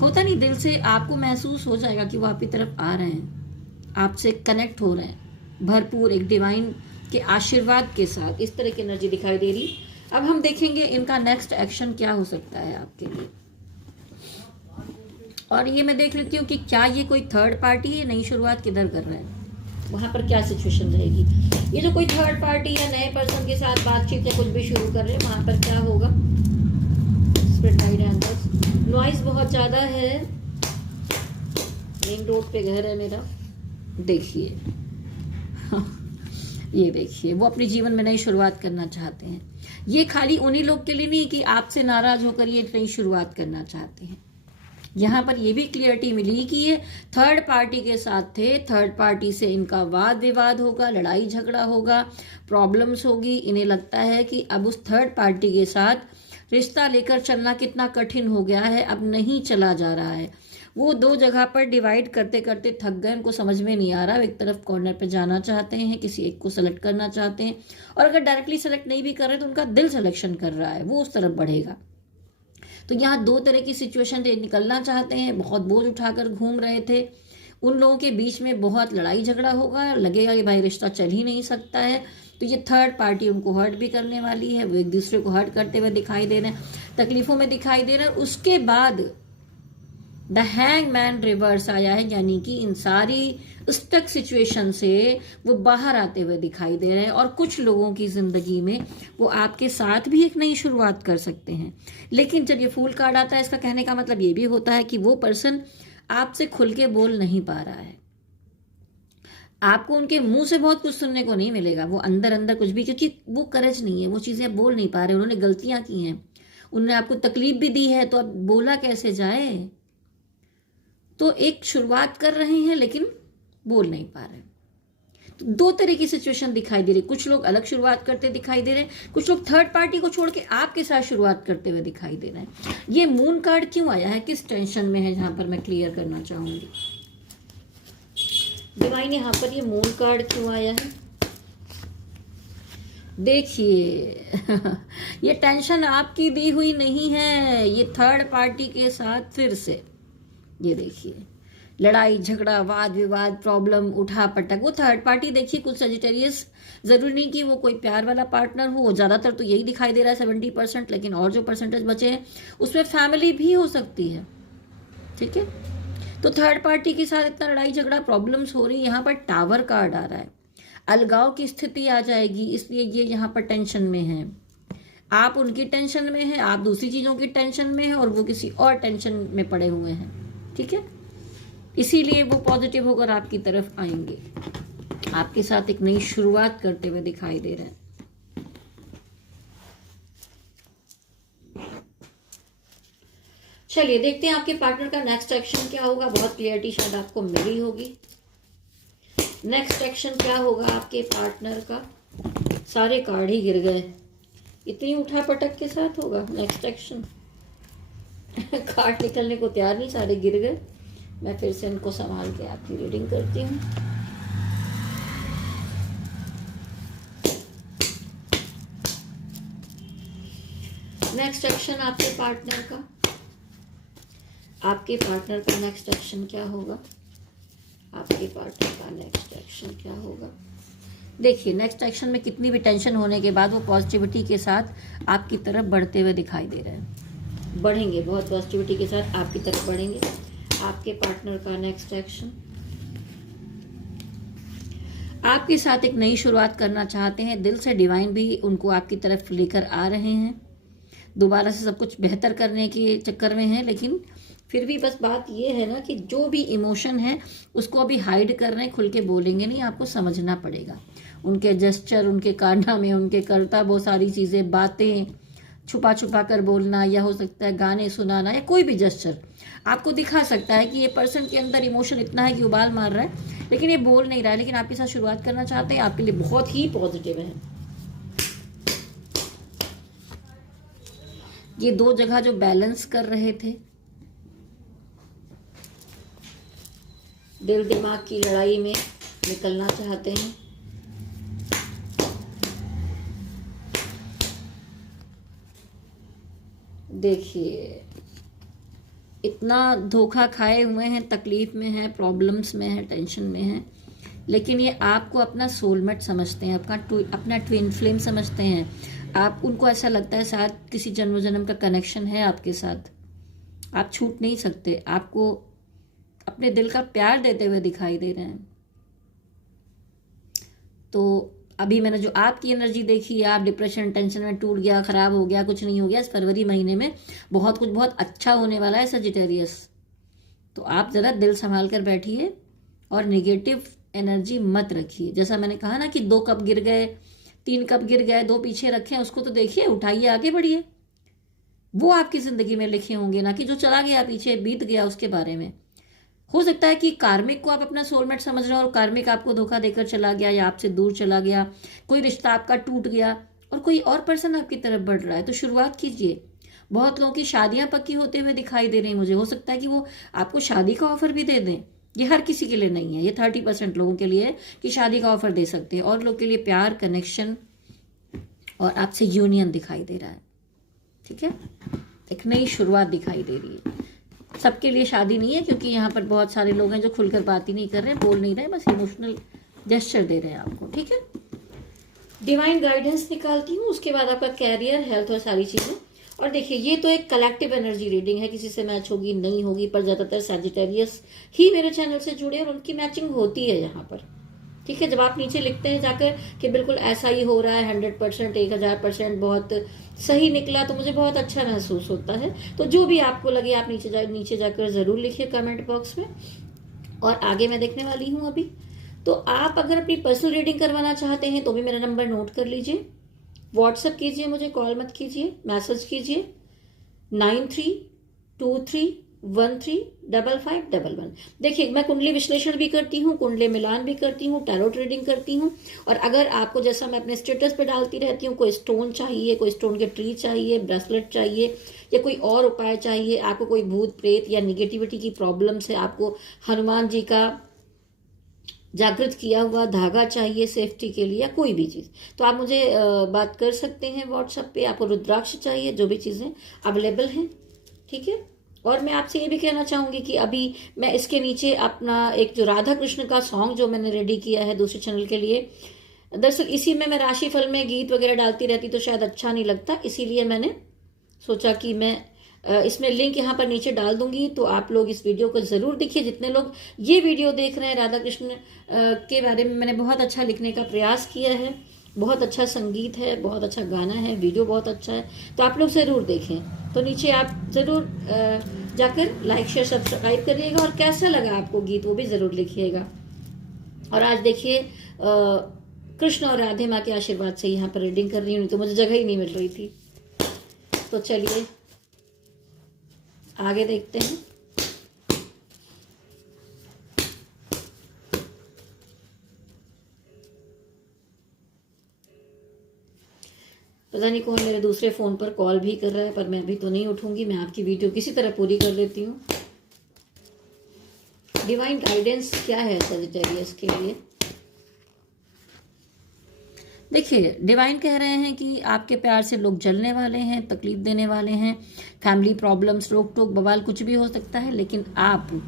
होता नहीं, दिल से आपको महसूस हो जाएगा कि वो आपकी तरफ आ रहे हैं, आपसे कनेक्ट हो रहे हैं भरपूर एक डिवाइन के आशीर्वाद के साथ। इस तरह की एनर्जी दिखाई दे रही। अब हम देखेंगे इनका नेक्स्ट एक्शन क्या हो सकता है आपके लिए। और ये मैं देख लेती हूँ कि क्या ये कोई थर्ड पार्टी है, नई शुरुआत किधर कर रहा है, वहां पर क्या सिचुएशन रहेगी। ये जो कोई थर्ड पार्टी या नए पर्सन के साथ बातचीत या कुछ भी शुरू कर रहे हैं, वहां पर क्या होगा। स्प्रिट गाइड एंजल्स, नॉइज बहुत ज्यादा है, मेन रोड पे घर है मेरा। देखिए ये देखिए, वो अपने जीवन में नई शुरुआत करना चाहते हैं। ये खाली उन्हीं लोग के लिए नहीं कि आपसे नाराज होकर ये नई शुरुआत करना चाहते हैं। यहाँ पर ये भी क्लियरिटी मिली कि ये थर्ड पार्टी के साथ थे, थर्ड पार्टी से इनका वाद विवाद होगा, लड़ाई झगड़ा होगा, प्रॉब्लम्स होगी। इन्हें लगता है कि अब उस थर्ड पार्टी के साथ रिश्ता लेकर चलना कितना कठिन हो गया है, अब नहीं चला जा रहा है। वो दो जगह पर डिवाइड करते करते थक गए, उनको समझ में नहीं आ रहा। एक तरफ कॉर्नर पे जाना चाहते हैं, किसी एक को सेलेक्ट करना चाहते हैं, और अगर डायरेक्टली सेलेक्ट नहीं भी कर रहे तो उनका दिल सिलेक्शन कर रहा है, वो उस तरफ बढ़ेगा। तो यहाँ दो तरह की सिचुएशन से निकलना चाहते हैं। बहुत बोझ उठाकर घूम रहे थे, उन लोगों के बीच में बहुत लड़ाई झगड़ा होगा, लगेगा कि भाई रिश्ता चल ही नहीं सकता है। तो ये थर्ड पार्टी उनको हर्ट भी करने वाली है, वो एक दूसरे को हर्ट करते हुए दिखाई दे रहे हैं, तकलीफों में दिखाई दे रहे हैं। उसके बाद द हैंगमैन रिवर्स आया है, यानी कि इन सारी स्टक सिचुएशन से वो बाहर आते हुए दिखाई दे रहे हैं। और कुछ लोगों की जिंदगी में वो आपके साथ भी एक नई शुरुआत कर सकते हैं। लेकिन जब ये फूल कार्ड आता है, इसका कहने का मतलब ये भी होता है कि वो पर्सन आपसे खुल के बोल नहीं पा रहा है। आपको उनके मुंह से बहुत कुछ सुनने को नहीं मिलेगा, वो अंदर अंदर कुछ भी, क्योंकि वो करेज नहीं है, वो चीजें बोल नहीं पा रहे, उन्होंने गलतियां की हैं, उन्होंने आपको तकलीफ भी दी है, तो अब बोला कैसे जाए। तो एक शुरुआत कर रहे हैं लेकिन बोल नहीं पा रहे। तो दो तरह की सिचुएशन दिखाई दे रही। कुछ लोग अलग शुरुआत करते दिखाई दे रहे हैं, कुछ लोग थर्ड पार्टी को छोड़ के आपके साथ शुरुआत करते हुए दिखाई दे रहे हैं। ये मून कार्ड क्यों आया है, किस टेंशन में है, जहां पर मैं क्लियर करना चाहूंगी। डिवाइन यहाँ पर ये मून कार्ड क्यों आया है, देखिए ये टेंशन आपकी दी हुई नहीं है, ये थर्ड पार्टी के साथ फिर से, ये देखिए लड़ाई झगड़ा वाद विवाद प्रॉब्लम उठा पटक। वो थर्ड पार्टी देखिए कुछ सजिटेरियस, जरूरी नहीं कि वो कोई प्यार वाला पार्टनर हो, ज्यादातर तो यही दिखाई दे रहा है 70%, लेकिन और जो परसेंटेज बचे हैं उसमें फैमिली भी हो सकती है। ठीक है, तो थर्ड पार्टी के साथ इतना लड़ाई झगड़ा प्रॉब्लम्स हो रही है। यहाँ पर टावर कार्ड आ रहा है, अलगाव की स्थिति आ जाएगी, इसलिए ये यहाँ पर टेंशन में है। आप उनकी टेंशन में है, आप दूसरी चीजों की टेंशन में है, और वो किसी और टेंशन में पड़े हुए हैं। ठीक है, इसीलिए वो पॉजिटिव होकर आपकी तरफ आएंगे, आपके साथ एक नई शुरुआत करते हुए दिखाई दे रहे हैं। चलिए देखते हैं आपके पार्टनर का नेक्स्ट एक्शन क्या होगा। बहुत क्लियरिटी शायद आपको मिली होगी। नेक्स्ट एक्शन क्या होगा आपके पार्टनर का। सारे कार्ड ही गिर गए, इतनी उठा पटक के साथ होगा नेक्स्ट एक्शन कार्ड निकलने को तैयार नहीं, सारे गिर गए। मैं फिर से इनको संभाल के आपकी रीडिंग करती हूँ। नेक्स्ट एक्शन आपके पार्टनर का, आपके पार्टनर का नेक्स्ट एक्शन क्या होगा, आपके पार्टनर का नेक्स्ट एक्शन क्या होगा। देखिए नेक्स्ट एक्शन में कितनी भी टेंशन होने के बाद वो पॉजिटिविटी के साथ आपकी तरफ बढ़ते हुए दिखाई दे रहे हैं, बढ़ेंगे, बहुत पॉजिटिविटी के साथ आपकी तरफ बढ़ेंगे। आपके पार्टनर का नेक्स्ट एक्शन, आपके साथ एक नई शुरुआत करना चाहते हैं, दिल से डिवाइन भी उनको आपकी तरफ लेकर आ रहे हैं, दोबारा से सब कुछ बेहतर करने के चक्कर में है। लेकिन फिर भी बस बात ये है ना कि जो भी इमोशन है उसको अभी हाइड कर रहे हैं, खुल के बोलेंगे नहीं, आपको समझना पड़ेगा। उनके जेस्चर, उनके कारनामे, उनके करता बहुत सारी चीज़ें, बातें छुपा छुपा कर बोलना, या हो सकता है गाने सुनाना, या कोई भी जेस्चर आपको दिखा सकता है कि ये पर्सन के अंदर इमोशन इतना है कि उबाल मार रहा है, लेकिन ये बोल नहीं रहा है, लेकिन आपके साथ शुरुआत करना चाहते हैं, आपके लिए बहुत ही पॉजिटिव है। ये दो जगह जो बैलेंस कर रहे थे, दिल दिमाग की लड़ाई में निकलना चाहते हैं, देखिए इतना धोखा खाए हुए हैं, तकलीफ में हैं, प्रॉब्लम्स में हैं, टेंशन में हैं, लेकिन ये आपको अपना सोलमेट समझते हैं, अपना ट्विन फ्लेम समझते हैं। आप उनको ऐसा लगता है शायद किसी जन्म जन्म का कनेक्शन है आपके साथ, आप छूट नहीं सकते। आपको अपने दिल का प्यार देते हुए दिखाई दे रहे हैं। तो अभी मैंने जो आपकी एनर्जी देखी है, आप डिप्रेशन टेंशन में टूट गया, खराब हो गया, कुछ नहीं हो गया, इस फरवरी महीने में बहुत कुछ बहुत अच्छा होने वाला है सजिटेरियस। तो आप ज़रा दिल संभाल कर बैठिए और नेगेटिव एनर्जी मत रखिए। जैसा मैंने कहा ना कि 2 कप गिर गए, 3 कप गिर गए, 2 पीछे रखे, उसको तो देखिए, उठाइए, आगे बढ़िए। वो आपकी ज़िंदगी में लिखे होंगे, ना कि जो चला गया पीछे, बीत गया, उसके बारे में। हो सकता है कि कार्मिक को आप अपना सोलमेट समझ रहे हो और कार्मिक आपको धोखा देकर चला गया या आपसे दूर चला गया, कोई रिश्ता आपका टूट गया और कोई और पर्सन आपकी तरफ बढ़ रहा है। तो शुरुआत कीजिए। बहुत लोगों की शादियां पक्की होते हुए दिखाई दे रही मुझे। हो सकता है कि वो आपको शादी का ऑफर भी दे दें। ये हर किसी के लिए नहीं है, ये 30% लोगों के लिए कि शादी का ऑफर दे सकते हैं, और लोग के लिए प्यार, कनेक्शन और आपसे यूनियन दिखाई दे रहा है। ठीक है, एक नई शुरुआत दिखाई दे रही है। सबके लिए शादी नहीं है, क्योंकि यहाँ पर बहुत सारे लोग हैं जो खुलकर बात ही नहीं कर रहे, बोल नहीं रहे, बस इमोशनल जेस्चर दे रहे हैं आपको। ठीक है, डिवाइन गाइडेंस निकालती हूँ, उसके बाद आपका कैरियर, हेल्थ और सारी चीज़ें। और देखिए, ये तो एक कलेक्टिव एनर्जी रीडिंग है, किसी से मैच होगी नहीं होगी, पर ज़्यादातर सैजिटेरियस ही मेरे चैनल से जुड़े और उनकी मैचिंग होती है यहाँ पर। ठीक है, जब आप नीचे लिखते हैं जाकर कि बिल्कुल ऐसा ही हो रहा है, 100%, 1000% बहुत सही निकला, तो मुझे बहुत अच्छा महसूस होता है। तो जो भी आपको लगे आप नीचे जाकर ज़रूर लिखिए कमेंट बॉक्स में। और आगे मैं देखने वाली हूँ अभी। तो आप अगर अपनी पर्सनल रीडिंग करवाना चाहते हैं तो भी मेरा नंबर नोट कर लीजिए, व्हाट्सएप कीजिए, मुझे कॉल मत कीजिए, मैसेज कीजिए 9323135511। देखिए, मैं कुंडली विश्लेषण भी करती हूँ, कुंडली मिलान भी करती हूँ, टैरोट रीडिंग करती हूँ। और अगर आपको, जैसा मैं अपने स्टेटस पे डालती रहती हूँ, कोई स्टोन चाहिए, कोई स्टोन के ट्री चाहिए, ब्रेसलेट चाहिए, या कोई और उपाय चाहिए, आपको कोई भूत प्रेत या निगेटिविटी की प्रॉब्लम से, आपको हनुमान जी का जागृत किया हुआ धागा चाहिए सेफ्टी के लिए, या कोई भी चीज़, तो आप मुझे बात कर सकते हैं व्हाट्सएप पे। आपको रुद्राक्ष चाहिए, जो भी चीज़ें अवेलेबल हैं। ठीक है, और मैं आपसे ये भी कहना चाहूँगी कि अभी मैं इसके नीचे अपना एक जो राधा कृष्ण का सॉन्ग जो मैंने रेडी किया है दूसरे चैनल के लिए, दरअसल इसी में मैं राशिफल में गीत वगैरह डालती रहती तो शायद अच्छा नहीं लगता, इसीलिए मैंने सोचा कि मैं इसमें लिंक यहाँ पर नीचे डाल दूंगी, तो आप लोग इस वीडियो को ज़रूर देखिए। जितने लोग ये वीडियो देख रहे हैं, राधा कृष्ण के बारे में मैंने बहुत अच्छा लिखने का प्रयास किया है, बहुत अच्छा संगीत है, बहुत अच्छा गाना है, वीडियो बहुत अच्छा है, तो आप लोग ज़रूर देखें। तो नीचे आप ज़रूर जाकर लाइक शेयर सब्सक्राइब करिएगा, और कैसा लगा आपको गीत वो भी ज़रूर लिखिएगा। और आज देखिए, कृष्ण और राधे माँ के आशीर्वाद से यहाँ पर रीडिंग कर रही हूँ, तो मुझे जगह ही नहीं मिल रही थी। तो चलिए आगे देखते हैं। पता नहीं कौन मेरे दूसरे फोन पर कॉल भी कर रहा है, पर मैं अभी तो नहीं उठूंगी, मैं आपकी वीडियो किसी तरह पूरी कर लेती हूँ। डिवाइन गाइडेंस क्या है सजिटेरियस के लिए? देखिए, डिवाइन कह रहे हैं कि आपके प्यार से लोग जलने वाले हैं, तकलीफ देने वाले हैं, फैमिली प्रॉब्लम्स, रोक टोक, बवाल कुछ भी हो सकता है, लेकिन आप,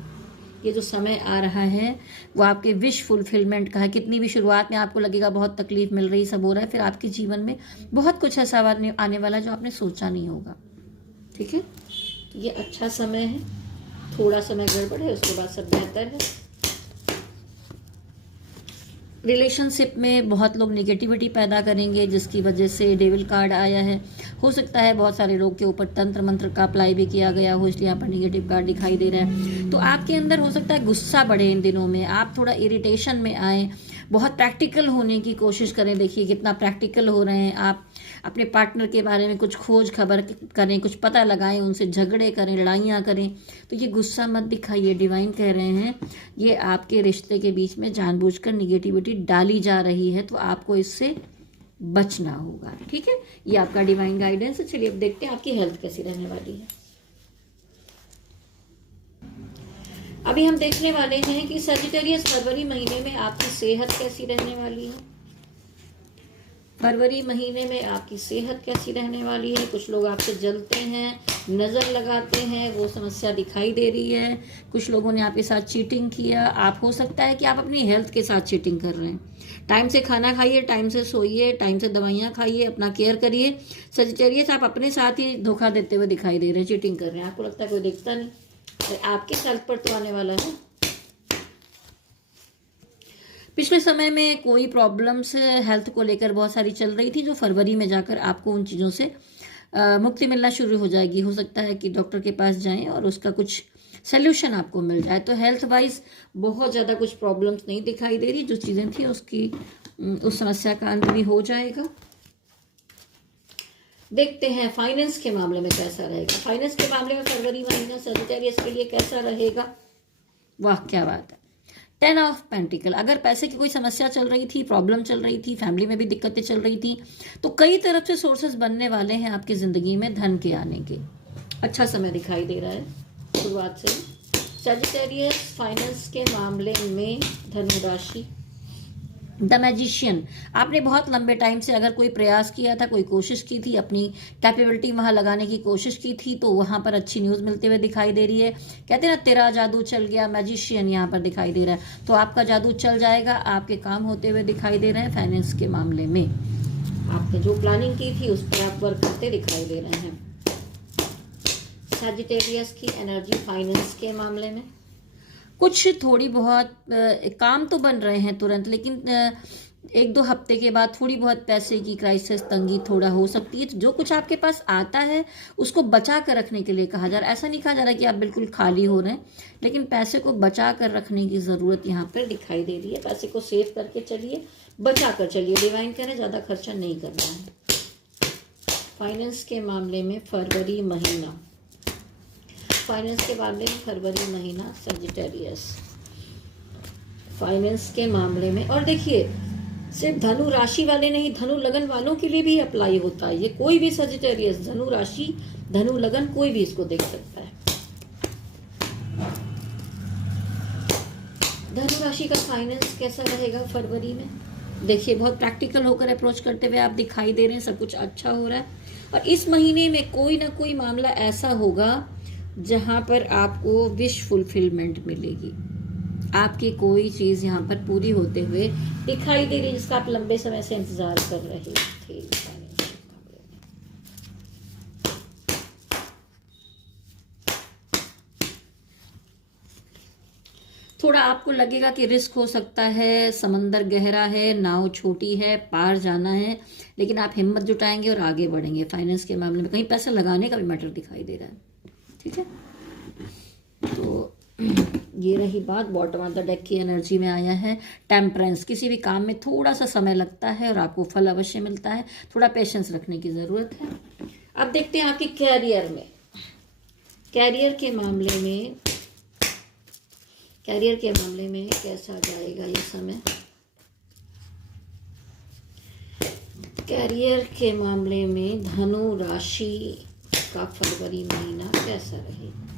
ये जो समय आ रहा है वो आपके विश फुलफिलमेंट का है। कितनी भी शुरुआत में आपको लगेगा बहुत तकलीफ मिल रही, सब हो रहा है, फिर आपके जीवन में बहुत कुछ ऐसा आने वाला जो आपने सोचा नहीं होगा। ठीक है, तो ये अच्छा समय है, थोड़ा समय गड़बड़ है, उसके बाद सब बेहतर है। रिलेशनशिप में बहुत लोग नेगेटिविटी पैदा करेंगे, जिसकी वजह से डेविल कार्ड आया है। हो सकता है बहुत सारे लोग के ऊपर तंत्र मंत्र का अप्लाई भी किया गया हो, इसलिए यहाँ पर नेगेटिव कार्ड दिखाई दे रहा है। तो आपके अंदर हो सकता है गुस्सा बढ़े इन दिनों में, आप थोड़ा इरिटेशन में आए, बहुत प्रैक्टिकल होने की कोशिश करें। देखिए कितना प्रैक्टिकल हो रहे हैं आप, अपने पार्टनर के बारे में कुछ खोज खबर करें, कुछ पता लगाएं, उनसे झगड़े करें, लड़ाइयाँ करें। तो ये गुस्सा मत दिखाइए, डिवाइन कह रहे हैं ये आपके रिश्ते के बीच में जानबूझकर निगेटिविटी डाली जा रही है, तो आपको इससे बचना होगा। ठीक है, ये आपका डिवाइन गाइडेंस है। चलिए अब देखते हैं आपकी हेल्थ कैसी रहने वाली है। अभी हम देखने वाले हैं कि सजिटेरियस फरवरी महीने में आपकी सेहत कैसी रहने वाली है। फरवरी महीने में आपकी सेहत कैसी रहने वाली है। कुछ लोग आपसे जलते हैं, नज़र लगाते हैं, वो समस्या दिखाई दे रही है। कुछ लोगों ने आपके साथ चीटिंग किया। आप हो सकता है कि आप अपनी हेल्थ के साथ चीटिंग कर रहे हैं। टाइम से खाना खाइए, टाइम से सोइए, टाइम से दवाइयाँ खाइए, अपना केयर करिए। सजिटेरियस, आप अपने साथ ही धोखा देते हुए दिखाई दे रहे हैं, चीटिंग कर रहे हैं। आपको लगता है कोई देखता नहीं, आपके हेल्थ पर तो आने वाला है। पिछले समय में कोई प्रॉब्लम्स हेल्थ को लेकर बहुत सारी चल रही थी, जो फरवरी में जाकर आपको उन चीज़ों से मुक्ति मिलना शुरू हो जाएगी। हो सकता है कि डॉक्टर के पास जाएं और उसका कुछ सोल्यूशन आपको मिल जाए। तो हेल्थ वाइज बहुत ज़्यादा कुछ प्रॉब्लम्स नहीं दिखाई दे रही। जो चीज़ें थी उसकी उस समस्या का अंत भी हो जाएगा। देखते हैं फाइनेंस के मामले में कैसा रहेगा। फाइनेंस के मामले में फरवरी महीना सजिटेरियस के लिए कैसा रहेगा। वाह क्या बात है। 10 ऑफ पेंटिकल। अगर पैसे की कोई समस्या चल रही थी, प्रॉब्लम चल रही थी, फैमिली में भी दिक्कतें चल रही थी, तो कई तरफ से सोर्सेस बनने वाले हैं आपकी ज़िंदगी में धन के आने के। अच्छा समय दिखाई दे रहा है शुरुआत से। सजिटेरियस फाइनेंस के मामले में धनु राशि, द मैजिशियन। आपने बहुत लंबे टाइम से अगर कोई प्रयास किया था, कोई कोशिश की थी, अपनी कैपेबिलिटी वहाँ लगाने की कोशिश की थी, तो वहाँ पर अच्छी न्यूज़ मिलते हुए दिखाई दे रही है। कहते हैं ना, तेरा जादू चल गया। मैजिशियन यहाँ पर दिखाई दे रहा है, तो आपका जादू चल जाएगा। आपके काम होते हुए दिखाई दे रहे हैं। फाइनेंस के मामले में आपने जो प्लानिंग की थी उस पर आप वर्क करते दिखाई दे रहे हैं। सजिटेरियस की एनर्जी फाइनेंस के मामले में कुछ थोड़ी बहुत काम तो बन रहे हैं तुरंत, लेकिन 1-2 हफ्ते के बाद थोड़ी बहुत पैसे की क्राइसिस, तंगी थोड़ा हो सकती है। जो कुछ आपके पास आता है उसको बचा कर रखने के लिए कहा जा रहा है। ऐसा नहीं कहा जा रहा कि आप बिल्कुल खाली हो रहे हैं, लेकिन पैसे को बचा कर रखने की ज़रूरत यहाँ पर दिखाई दे रही है। पैसे को सेव करके चलिए, बचा कर चलिए। डिवाइन कह रहे ज़्यादा खर्चा नहीं करना है। फाइनेंस के मामले में फरवरी महीना, फाइनेंस के मामले में फरवरी महीना सजिटेरियस फाइनेंस के मामले में। और देखिए, सिर्फ धनु राशि वाले नहीं, धनु लगन वालों के लिए भी अप्लाई होता है। ये कोई भी सजिटेरियस, धनु राशि, धनु लगन, कोई भी इसको देख सकता है। धनु राशि का फाइनेंस कैसा रहेगा फरवरी में। देखिए, बहुत प्रैक्टिकल होकर अप्रोच करते हुए आप दिखाई दे रहे हैं। सब कुछ अच्छा हो रहा है। और इस महीने में कोई ना कोई मामला ऐसा होगा जहां पर आपको विश फुलफिलमेंट मिलेगी। आपकी कोई चीज़ यहाँ पर पूरी होते हुए दिखाई दे रही, जिसका आप लंबे समय से इंतजार कर रहे थे। थोड़ा आपको लगेगा कि रिस्क हो सकता है, समंदर गहरा है, नाव छोटी है, पार जाना है, लेकिन आप हिम्मत जुटाएंगे और आगे बढ़ेंगे। फाइनेंस के मामले में कहीं पैसा लगाने का भी मैटर दिखाई दे रहा है। ठीक है, तो ये रही बात। बॉटम ऑफ द डेक की एनर्जी में आया है टेम्परेंस। किसी भी काम में थोड़ा सा समय लगता है और आपको फल अवश्य मिलता है। थोड़ा पेशेंस रखने की ज़रूरत है। अब देखते हैं आपके कैरियर में, कैरियर के मामले में, कैरियर के मामले में कैसा जाएगा ये समय। कैरियर के मामले में धनु राशि का फरवरी महीना कैसा रहेगा।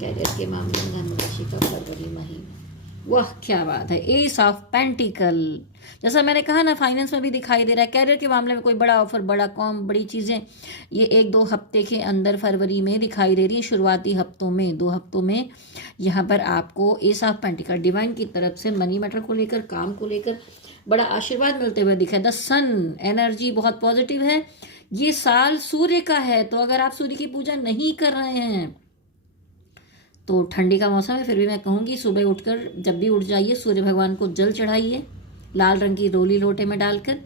कैरियर के मामले में धनु राशि का फरवरी महीना, वाह क्या बात है। S of pentacle. जैसा मैंने कहा ना, फाइनेंस में भी दिखाई दे रहा है। कैरियर के मामले में कोई बड़ा ऑफर, बड़ा कॉम, बड़ी चीज़ें ये 1-2 हफ्ते के अंदर फरवरी में दिखाई दे रही है। शुरुआती हफ्तों में, 2 हफ्तों में यहाँ पर आपको एस ऑफ पेंटिकल डिवाइन की तरफ से मनी मैटर को लेकर, काम को लेकर बड़ा आशीर्वाद मिलते हुए दिखा है। द सन एनर्जी बहुत पॉजिटिव है। ये साल सूर्य का है, तो अगर आप सूर्य की पूजा नहीं कर रहे हैं तो ठंडी का मौसम है, फिर भी मैं कहूँगी सुबह उठकर जब भी उठ जाइए, सूर्य भगवान को जल चढ़ाइए लाल रंग की रोली लोटे में डालकर,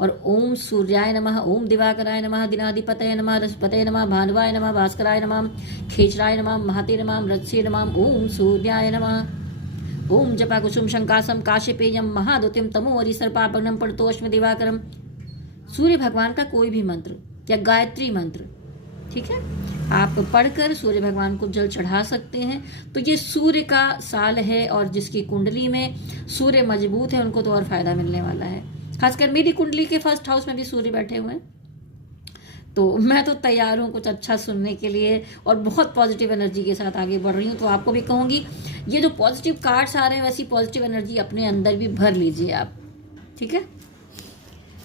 और ओम सूर्याय नमः, ओम दिवाकराय नमः, दिनाधिपतये नमः, रसपतये नमः, भानुवाय नमः, भास्कराय नमः, खेचराय नमः, महते नमः, रत्से नमः, ओम सूर्याय नमः। ओम जपा कुसुम शंकासम काश्यपेयम महादुतिम तमोवरी सर्पाभग्नम पड़तोष्म दिवाकरम। सूर्य भगवान का कोई भी मंत्र या गायत्री मंत्र, ठीक है, आप पढ़कर सूर्य भगवान को जल चढ़ा सकते हैं। तो ये सूर्य का साल है, और जिसकी कुंडली में सूर्य मजबूत है उनको तो और फायदा मिलने वाला है। खासकर मेरी कुंडली के फर्स्ट हाउस में भी सूर्य बैठे हुए हैं, तो मैं तो तैयार हूँ कुछ अच्छा सुनने के लिए और बहुत पॉजिटिव एनर्जी के साथ आगे बढ़ रही हूँ। तो आपको भी कहूँगी, ये जो पॉजिटिव कार्ड्स आ रहे हैं वैसी पॉजिटिव एनर्जी अपने अंदर भी भर लीजिए आप, ठीक है।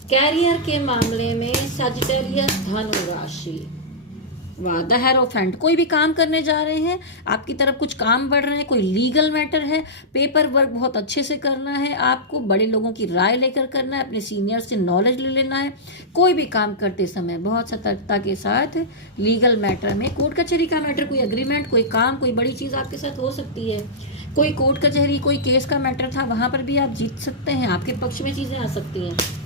कैरियर के मामले में सजिटेरियस धनु राशि, वाह, द हेरोफेंट। कोई भी काम करने जा रहे हैं, आपकी तरफ कुछ काम बढ़ रहे हैं, कोई लीगल मैटर है, पेपर वर्क बहुत अच्छे से करना है, आपको बड़े लोगों की राय लेकर करना है, अपने सीनियर से नॉलेज ले लेना है। कोई भी काम करते समय बहुत सतर्कता के साथ, लीगल मैटर में, कोर्ट कचहरी का मैटर, कोई एग्रीमेंट, कोई काम, कोई बड़ी चीज़ आपके साथ हो सकती है। कोई कोर्ट कचहरी, कोई केस का मैटर था, वहाँ पर भी आप जीत सकते हैं, आपके पक्ष में चीज़ें आ सकती हैं।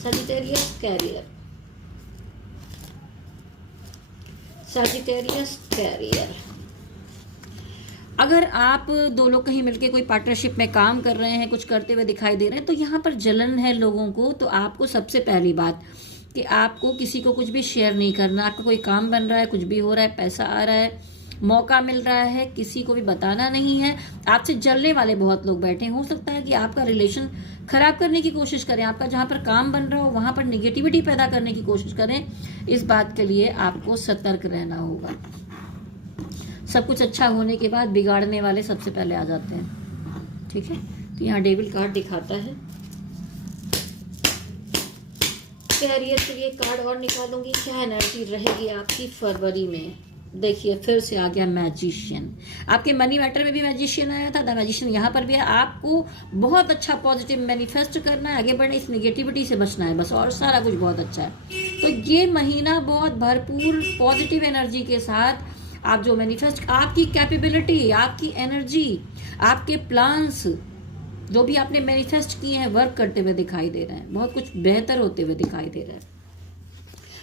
Sagittarius career, Sagittarius career. अगर आप दो लोग कहीं मिलके कोई पार्टनरशिप में काम कर रहे हैं, कुछ करते हुए दिखाई दे रहे हैं, तो यहाँ पर जलन है लोगों को, तो आपको सबसे पहली बात कि आपको किसी को कुछ भी शेयर नहीं करना। आपका कोई काम बन रहा है, कुछ भी हो रहा है, पैसा आ रहा है, मौका मिल रहा है, किसी को भी बताना नहीं है। आपसे जलने वाले बहुत लोग बैठे हैं, हो सकता है कि आपका रिलेशन खराब करने की कोशिश करें, आपका जहाँ पर काम बन रहा हो वहाँ पर निगेटिविटी पैदा करने की कोशिश करें। इस बात के लिए आपको सतर्क रहना होगा। सब कुछ अच्छा होने के बाद बिगाड़ने वाले सबसे पहले आ जाते हैं, ठीक है। तो यहाँ डेविल कार्ड दिखाता है। कैरियर के लिए कार्ड और निकालूंगी, क्या एनर्जी रहेगी आपकी फरवरी में। देखिए फिर से आ गया मैजिशियन। आपके मनी मैटर में भी मैजिशियन आया था, द मैजिशियन यहाँ पर भी है। आपको बहुत अच्छा पॉजिटिव मैनिफेस्ट करना है, आगे बढ़ना, इस नेगेटिविटी से बचना है बस, और सारा कुछ बहुत अच्छा है। तो ये महीना बहुत भरपूर पॉजिटिव एनर्जी के साथ आप जो मैनिफेस्ट, आपकी कैपेबिलिटी, आपकी एनर्जी, आपके प्लान्स, जो भी आपने मैनिफेस्ट किए हैं, वर्क करते हुए दिखाई दे रहे हैं, बहुत कुछ बेहतर होते हुए दिखाई दे रहा है।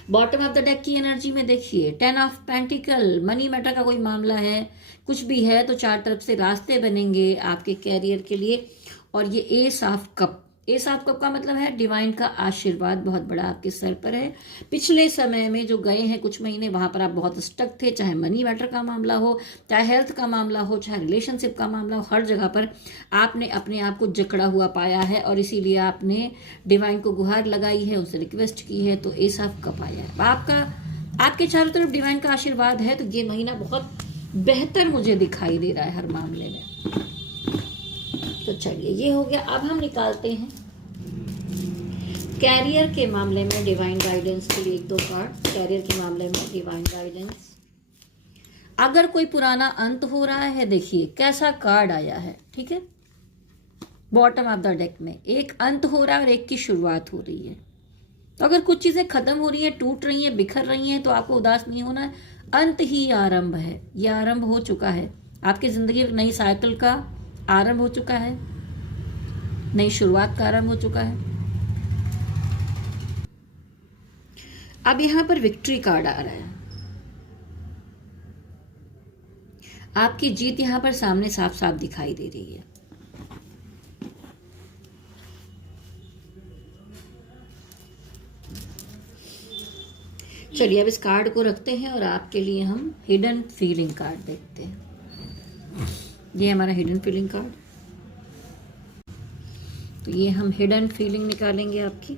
बॉटम ऑफ द डेक की एनर्जी में देखिए 10 ऑफ पेंटिकल, मनी मैटर का कोई मामला है, कुछ भी है तो चार तरफ से रास्ते बनेंगे आपके कैरियर के लिए। और ये S of cup, S of cup का मतलब है डिवाइन का आशीर्वाद बहुत बड़ा आपके सर पर है। पिछले समय में जो गए हैं कुछ महीने, वहां पर आप बहुत स्टक थे, चाहे मनी मैटर का मामला हो, चाहे हेल्थ का मामला हो, चाहे रिलेशनशिप का मामला हो, हर जगह पर आपने अपने आप को जकड़ा हुआ पाया है और इसीलिए आपने डिवाइन को गुहार लगाई है, उनसे रिक्वेस्ट की है, तो एस ऑफ कप आया है। आपके चारों तरफ डिवाइन का आशीर्वाद है, तो ये महीना बहुत बेहतर मुझे दिखाई दे रहा है हर मामले में। तो चलिए ये हो गया। अब हम निकालते हैं कैरियर के मामले में डिवाइन गाइडेंस के लिए 1-2 कार्ड। कैरियर के मामले में डिवाइन गाइडेंस, अगर कोई पुराना अंत हो रहा है, देखिए कैसा कार्ड आया है, ठीक है। बॉटम ऑफ द डेक में एक अंत हो रहा है और एक की शुरुआत हो रही है। तो अगर कुछ चीजें खत्म हो रही हैं, टूट रही हैं, बिखर रही हैं, तो आपको उदास नहीं होना है। अंत ही आरंभ है, यह आरंभ हो चुका है। आपकी जिंदगी एक नई साइकिल का आरंभ हो चुका है, नई शुरुआत का आरंभ हो चुका है। अब यहां पर विक्ट्री कार्ड आ रहा है। आपकी जीत यहां पर सामने साफ साफ दिखाई दे रही है। चलिए अब इस कार्ड को रखते हैं और आपके लिए हम हिडन फीलिंग कार्ड देखते हैं। ये हमारा हिडन फीलिंग कार्ड, तो ये हम हिडन फीलिंग निकालेंगे आपकी।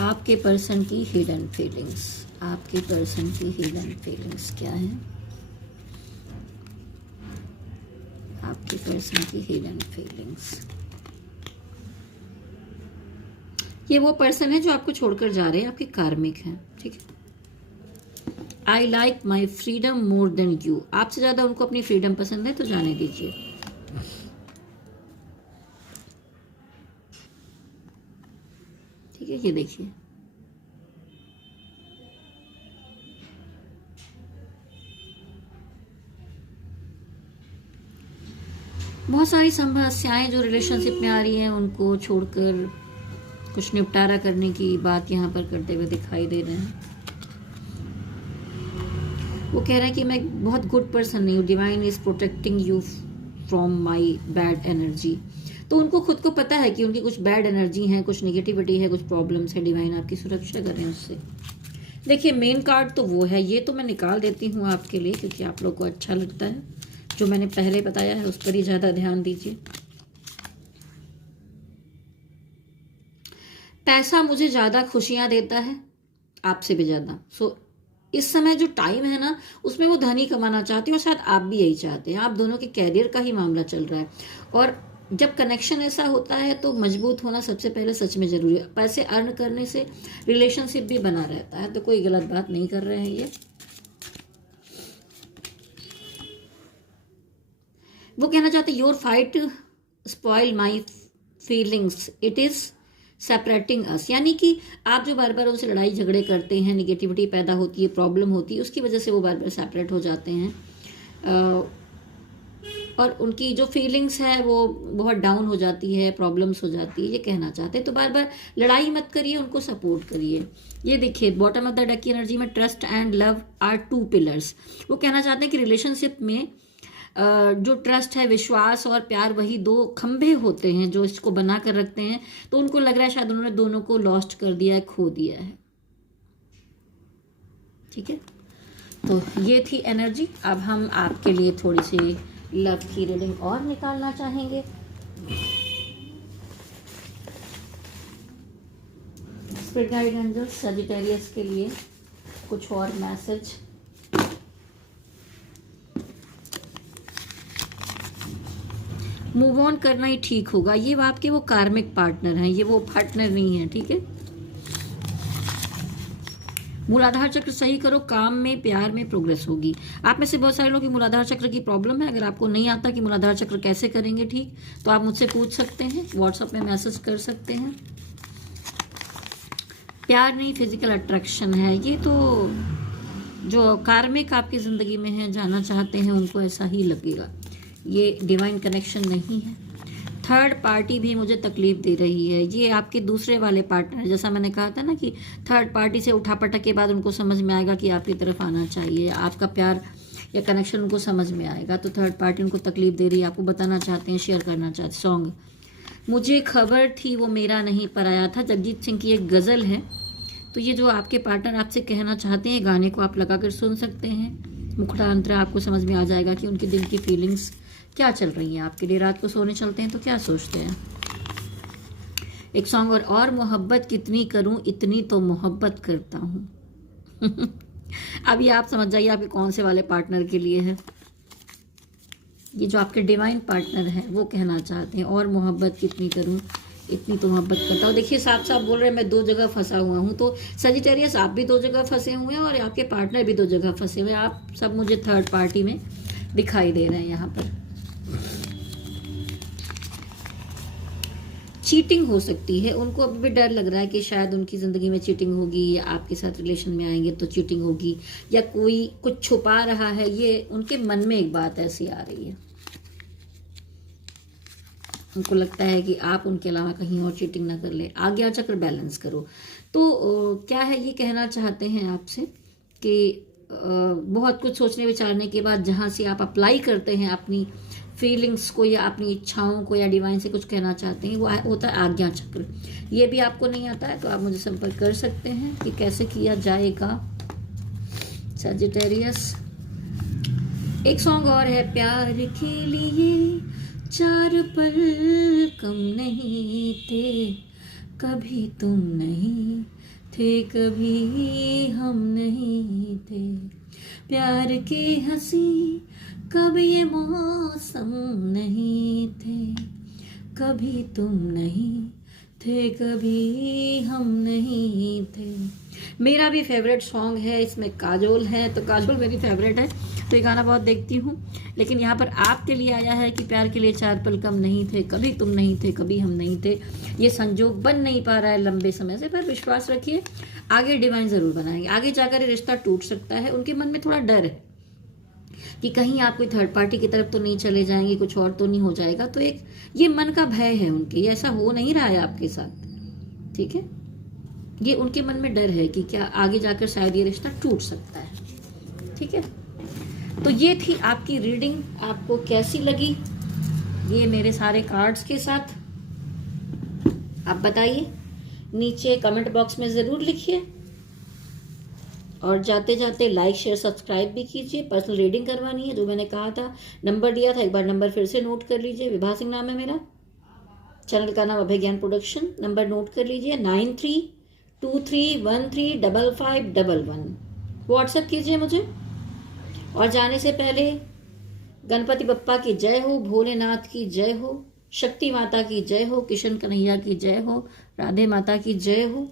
आपके पर्सन की हिडन फीलिंग्स, आपके पर्सन की हिडन फीलिंग्स क्या है? आपके पर्सन की हिडन फीलिंग्स, ये वो पर्सन है जो आपको छोड़कर जा रहे हैं, आपके कार्मिक हैं, ठीक है। I like my freedom more than you, आपसे ज्यादा उनको अपनी फ्रीडम पसंद है, तो जाने दीजिए। ठीक है, ये देखिए बहुत सारी समस्याएं जो रिलेशनशिप में आ रही हैं, उनको छोड़कर कुछ निपटारा करने की बात यहाँ पर करते हुए दिखाई दे रहे हैं। वो कह रहा है कि मैं बहुत गुड पर्सन नहीं हूँ, divine is protecting you from my bad energy. तो उनको खुद को पता है कि उनकी कुछ बैड एनर्जी है, कुछ निगेटिविटी है, कुछ प्रॉब्लम्स है, डिवाइन आपकी सुरक्षा कर रहे हैं उससे। देखिए मेन कार्ड तो वो है, ये तो मैं निकाल देती हूँ आपके लिए क्योंकि आप लोग को अच्छा लगता है। जो मैंने पहले बताया है उस पर ही ज़्यादा ध्यान दीजिए। पैसा मुझे ज़्यादा खुशियाँ देता है, आपसे भी ज़्यादा। सो इस समय जो टाइम है ना, उसमें वो धन ही कमाना चाहते हैं और शायद आप भी यही चाहते हैं। आप दोनों के कैरियर का ही मामला चल रहा है। और जब कनेक्शन ऐसा होता है तो मजबूत होना सबसे पहले सच में जरूरी है। पैसे अर्न करने से रिलेशनशिप भी बना रहता है, तो कोई गलत बात नहीं कर रहे हैं ये। वो कहना चाहते your fight spoil my feelings, it is separating us, यानी कि आप जो बार बार उनसे लड़ाई झगड़े करते हैं, निगेटिविटी पैदा होती है, प्रॉब्लम होती है, उसकी वजह से वो बार बार सेपरेट हो जाते हैं और उनकी जो फीलिंग्स है वो बहुत डाउन हो जाती है, प्रॉब्लम्स हो जाती है, ये कहना चाहते हैं। तो बार बार लड़ाई मत करिए, उनको सपोर्ट करिए। ये देखिए बॉटम ऑफ द डेक की एनर्जी में trust and love are 2 pillars. वो कहना चाहते हैं कि रिलेशनशिप में जो ट्रस्ट है, विश्वास और प्यार, वही 2 खंभे होते हैं जो इसको बना कर रखते हैं। तो उनको लग रहा है शायद उन्होंने दोनों को लॉस्ट कर दिया है, खो दिया है। ठीक है, तो ये थी एनर्जी। अब हम आपके लिए थोड़ी सी लव की रीडिंग और निकालना चाहेंगे। स्पिरिट गाइड एंजल्स सजिटेरियस के लिए कुछ और मैसेज। मूव ऑन करना ही ठीक होगा। ये आपके वो कार्मिक पार्टनर हैं, ये वो पार्टनर नहीं है। ठीक है, मूलाधार चक्र सही करो, काम में प्यार में प्रोग्रेस होगी। आप में से बहुत सारे लोग की मूलाधार चक्र की प्रॉब्लम है। अगर आपको नहीं आता कि मूलाधार चक्र कैसे करेंगे ठीक, तो आप मुझसे पूछ सकते हैं, व्हाट्सएप में मैसेज कर सकते हैं। प्यार नहीं, फिजिकल अट्रैक्शन है। ये तो जो कार्मिक आपकी जिंदगी में है, जाना चाहते हैं, उनको ऐसा ही लगेगा। ये डिवाइन कनेक्शन नहीं है। थर्ड पार्टी भी मुझे तकलीफ दे रही है। ये आपके दूसरे वाले पार्टनर, जैसा मैंने कहा था ना कि थर्ड पार्टी से उठापटक के बाद उनको समझ में आएगा कि आपकी तरफ आना चाहिए, आपका प्यार या कनेक्शन उनको समझ में आएगा। तो थर्ड पार्टी उनको तकलीफ दे रही है, आपको बताना चाहते हैं, शेयर करना चाहते। सॉन्ग मुझे खबर थी वो मेरा नहीं पराया था, जगजीत सिंह की एक गज़ल है। तो ये जो आपके पार्टनर आपसे कहना चाहते हैं, गाने को आप लगा कर सुन सकते हैं। मुखड़ांतरा आपको समझ में आ जाएगा कि उनके दिल की फीलिंग्स क्या चल रही हैं आपके लिए। रात को सोने चलते हैं तो क्या सोचते हैं। एक सॉन्ग और मोहब्बत कितनी करूं, इतनी तो मोहब्बत करता हूं। अब ये आप समझ जाइए आपके कौन से वाले पार्टनर के लिए है। ये जो आपके डिवाइन पार्टनर है वो कहना चाहते हैं, और मोहब्बत कितनी करूं, इतनी तो मोहब्बत करता हूँ। देखिए साफ साफ बोल रहे हैं, मैं 2 जगह फंसा हुआ हूँ। तो सजिटेरियस आप भी 2 जगह फंसे हुए हैं और आपके पार्टनर भी 2 जगह फंसे हुए हैं। आप सब मुझे थर्ड पार्टी में दिखाई दे रहे हैं। यहाँ पर चीटिंग हो सकती है, उनको अभी भी डर लग रहा है कि शायद उनकी ज़िंदगी में चीटिंग होगी, या आपके साथ रिलेशन में आएंगे तो चीटिंग होगी, या कोई कुछ छुपा रहा है। ये उनके मन में एक बात ऐसी आ रही है, उनको लगता है कि आप उनके अलावा कहीं और चीटिंग ना कर ले। आज्ञा चक्र बैलेंस करो। तो क्या है, ये कहना चाहते हैं आपसे कि बहुत कुछ सोचने विचारने के बाद जहाँ से आप अप्लाई करते हैं अपनी फीलिंग्स को या अपनी इच्छाओं को, या डिवाइन से कुछ कहना चाहते हैं, वो होता है आज्ञा चक्र। ये भी आपको नहीं आता है तो आप मुझे संपर्क कर सकते हैं कि कैसे किया जाएगा। सजिटेरियस एक सॉन्ग और है, प्यार के लिए 4 पल कम नहीं थे, कभी तुम नहीं थे, कभी हम नहीं थे, प्यार के हंसी कब ये मौसम नहीं थे, कभी तुम नहीं थे, कभी हम नहीं थे। मेरा भी फेवरेट सॉन्ग है, इसमें काजोल है, तो काजोल मेरी फेवरेट है, तो ये गाना बहुत देखती हूँ। लेकिन यहाँ पर आपके लिए आया है कि प्यार के लिए 4 पल कम नहीं थे, कभी तुम नहीं थे, कभी हम नहीं थे। ये संजोग बन नहीं पा रहा है लंबे समय से, पर विश्वास रखिए आगे डिवाइन ज़रूर बनाएंगे। आगे जाकर ये रिश्ता टूट सकता है। उनके मन में थोड़ा डर है कि कहीं आप कोई थर्ड पार्टी की तरफ तो नहीं चले जाएंगे, कुछ और तो नहीं हो जाएगा। तो एक ये मन का भय है उनके, ये ऐसा हो नहीं रहा है आपके साथ। ठीक है, ये उनके मन में डर है कि क्या आगे जाकर शायद ये रिश्ता टूट सकता है। ठीक है, तो ये थी आपकी रीडिंग। आपको कैसी लगी ये मेरे सारे कार्ड्स के साथ, आप बताइए, नीचे कमेंट बॉक्स में ज़रूर लिखिए। और जाते जाते लाइक शेयर सब्सक्राइब भी कीजिए। पर्सनल रीडिंग करवानी है, जो मैंने कहा था, नंबर दिया था, एक बार नंबर फिर से नोट कर लीजिए। विभा सिंह नाम है मेरा, चैनल का नाम अभय ज्ञान प्रोडक्शन। नंबर नोट कर लीजिए 9323135511। व्हाट्सएप कीजिए मुझे। और जाने से पहले गणपति बप्पा की जय हो, भोलेनाथ की जय हो, शक्ति माता की जय हो, किशन कन्हैया की जय हो, राधे माता की जय हो।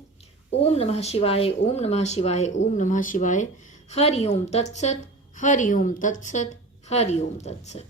ओम नमः शिवाय, ओम नमः शिवाय, ओम नमः शिवाय। हरि ओम तत्सत, हरि ओम तत्सत, हरि ओम तत्सत।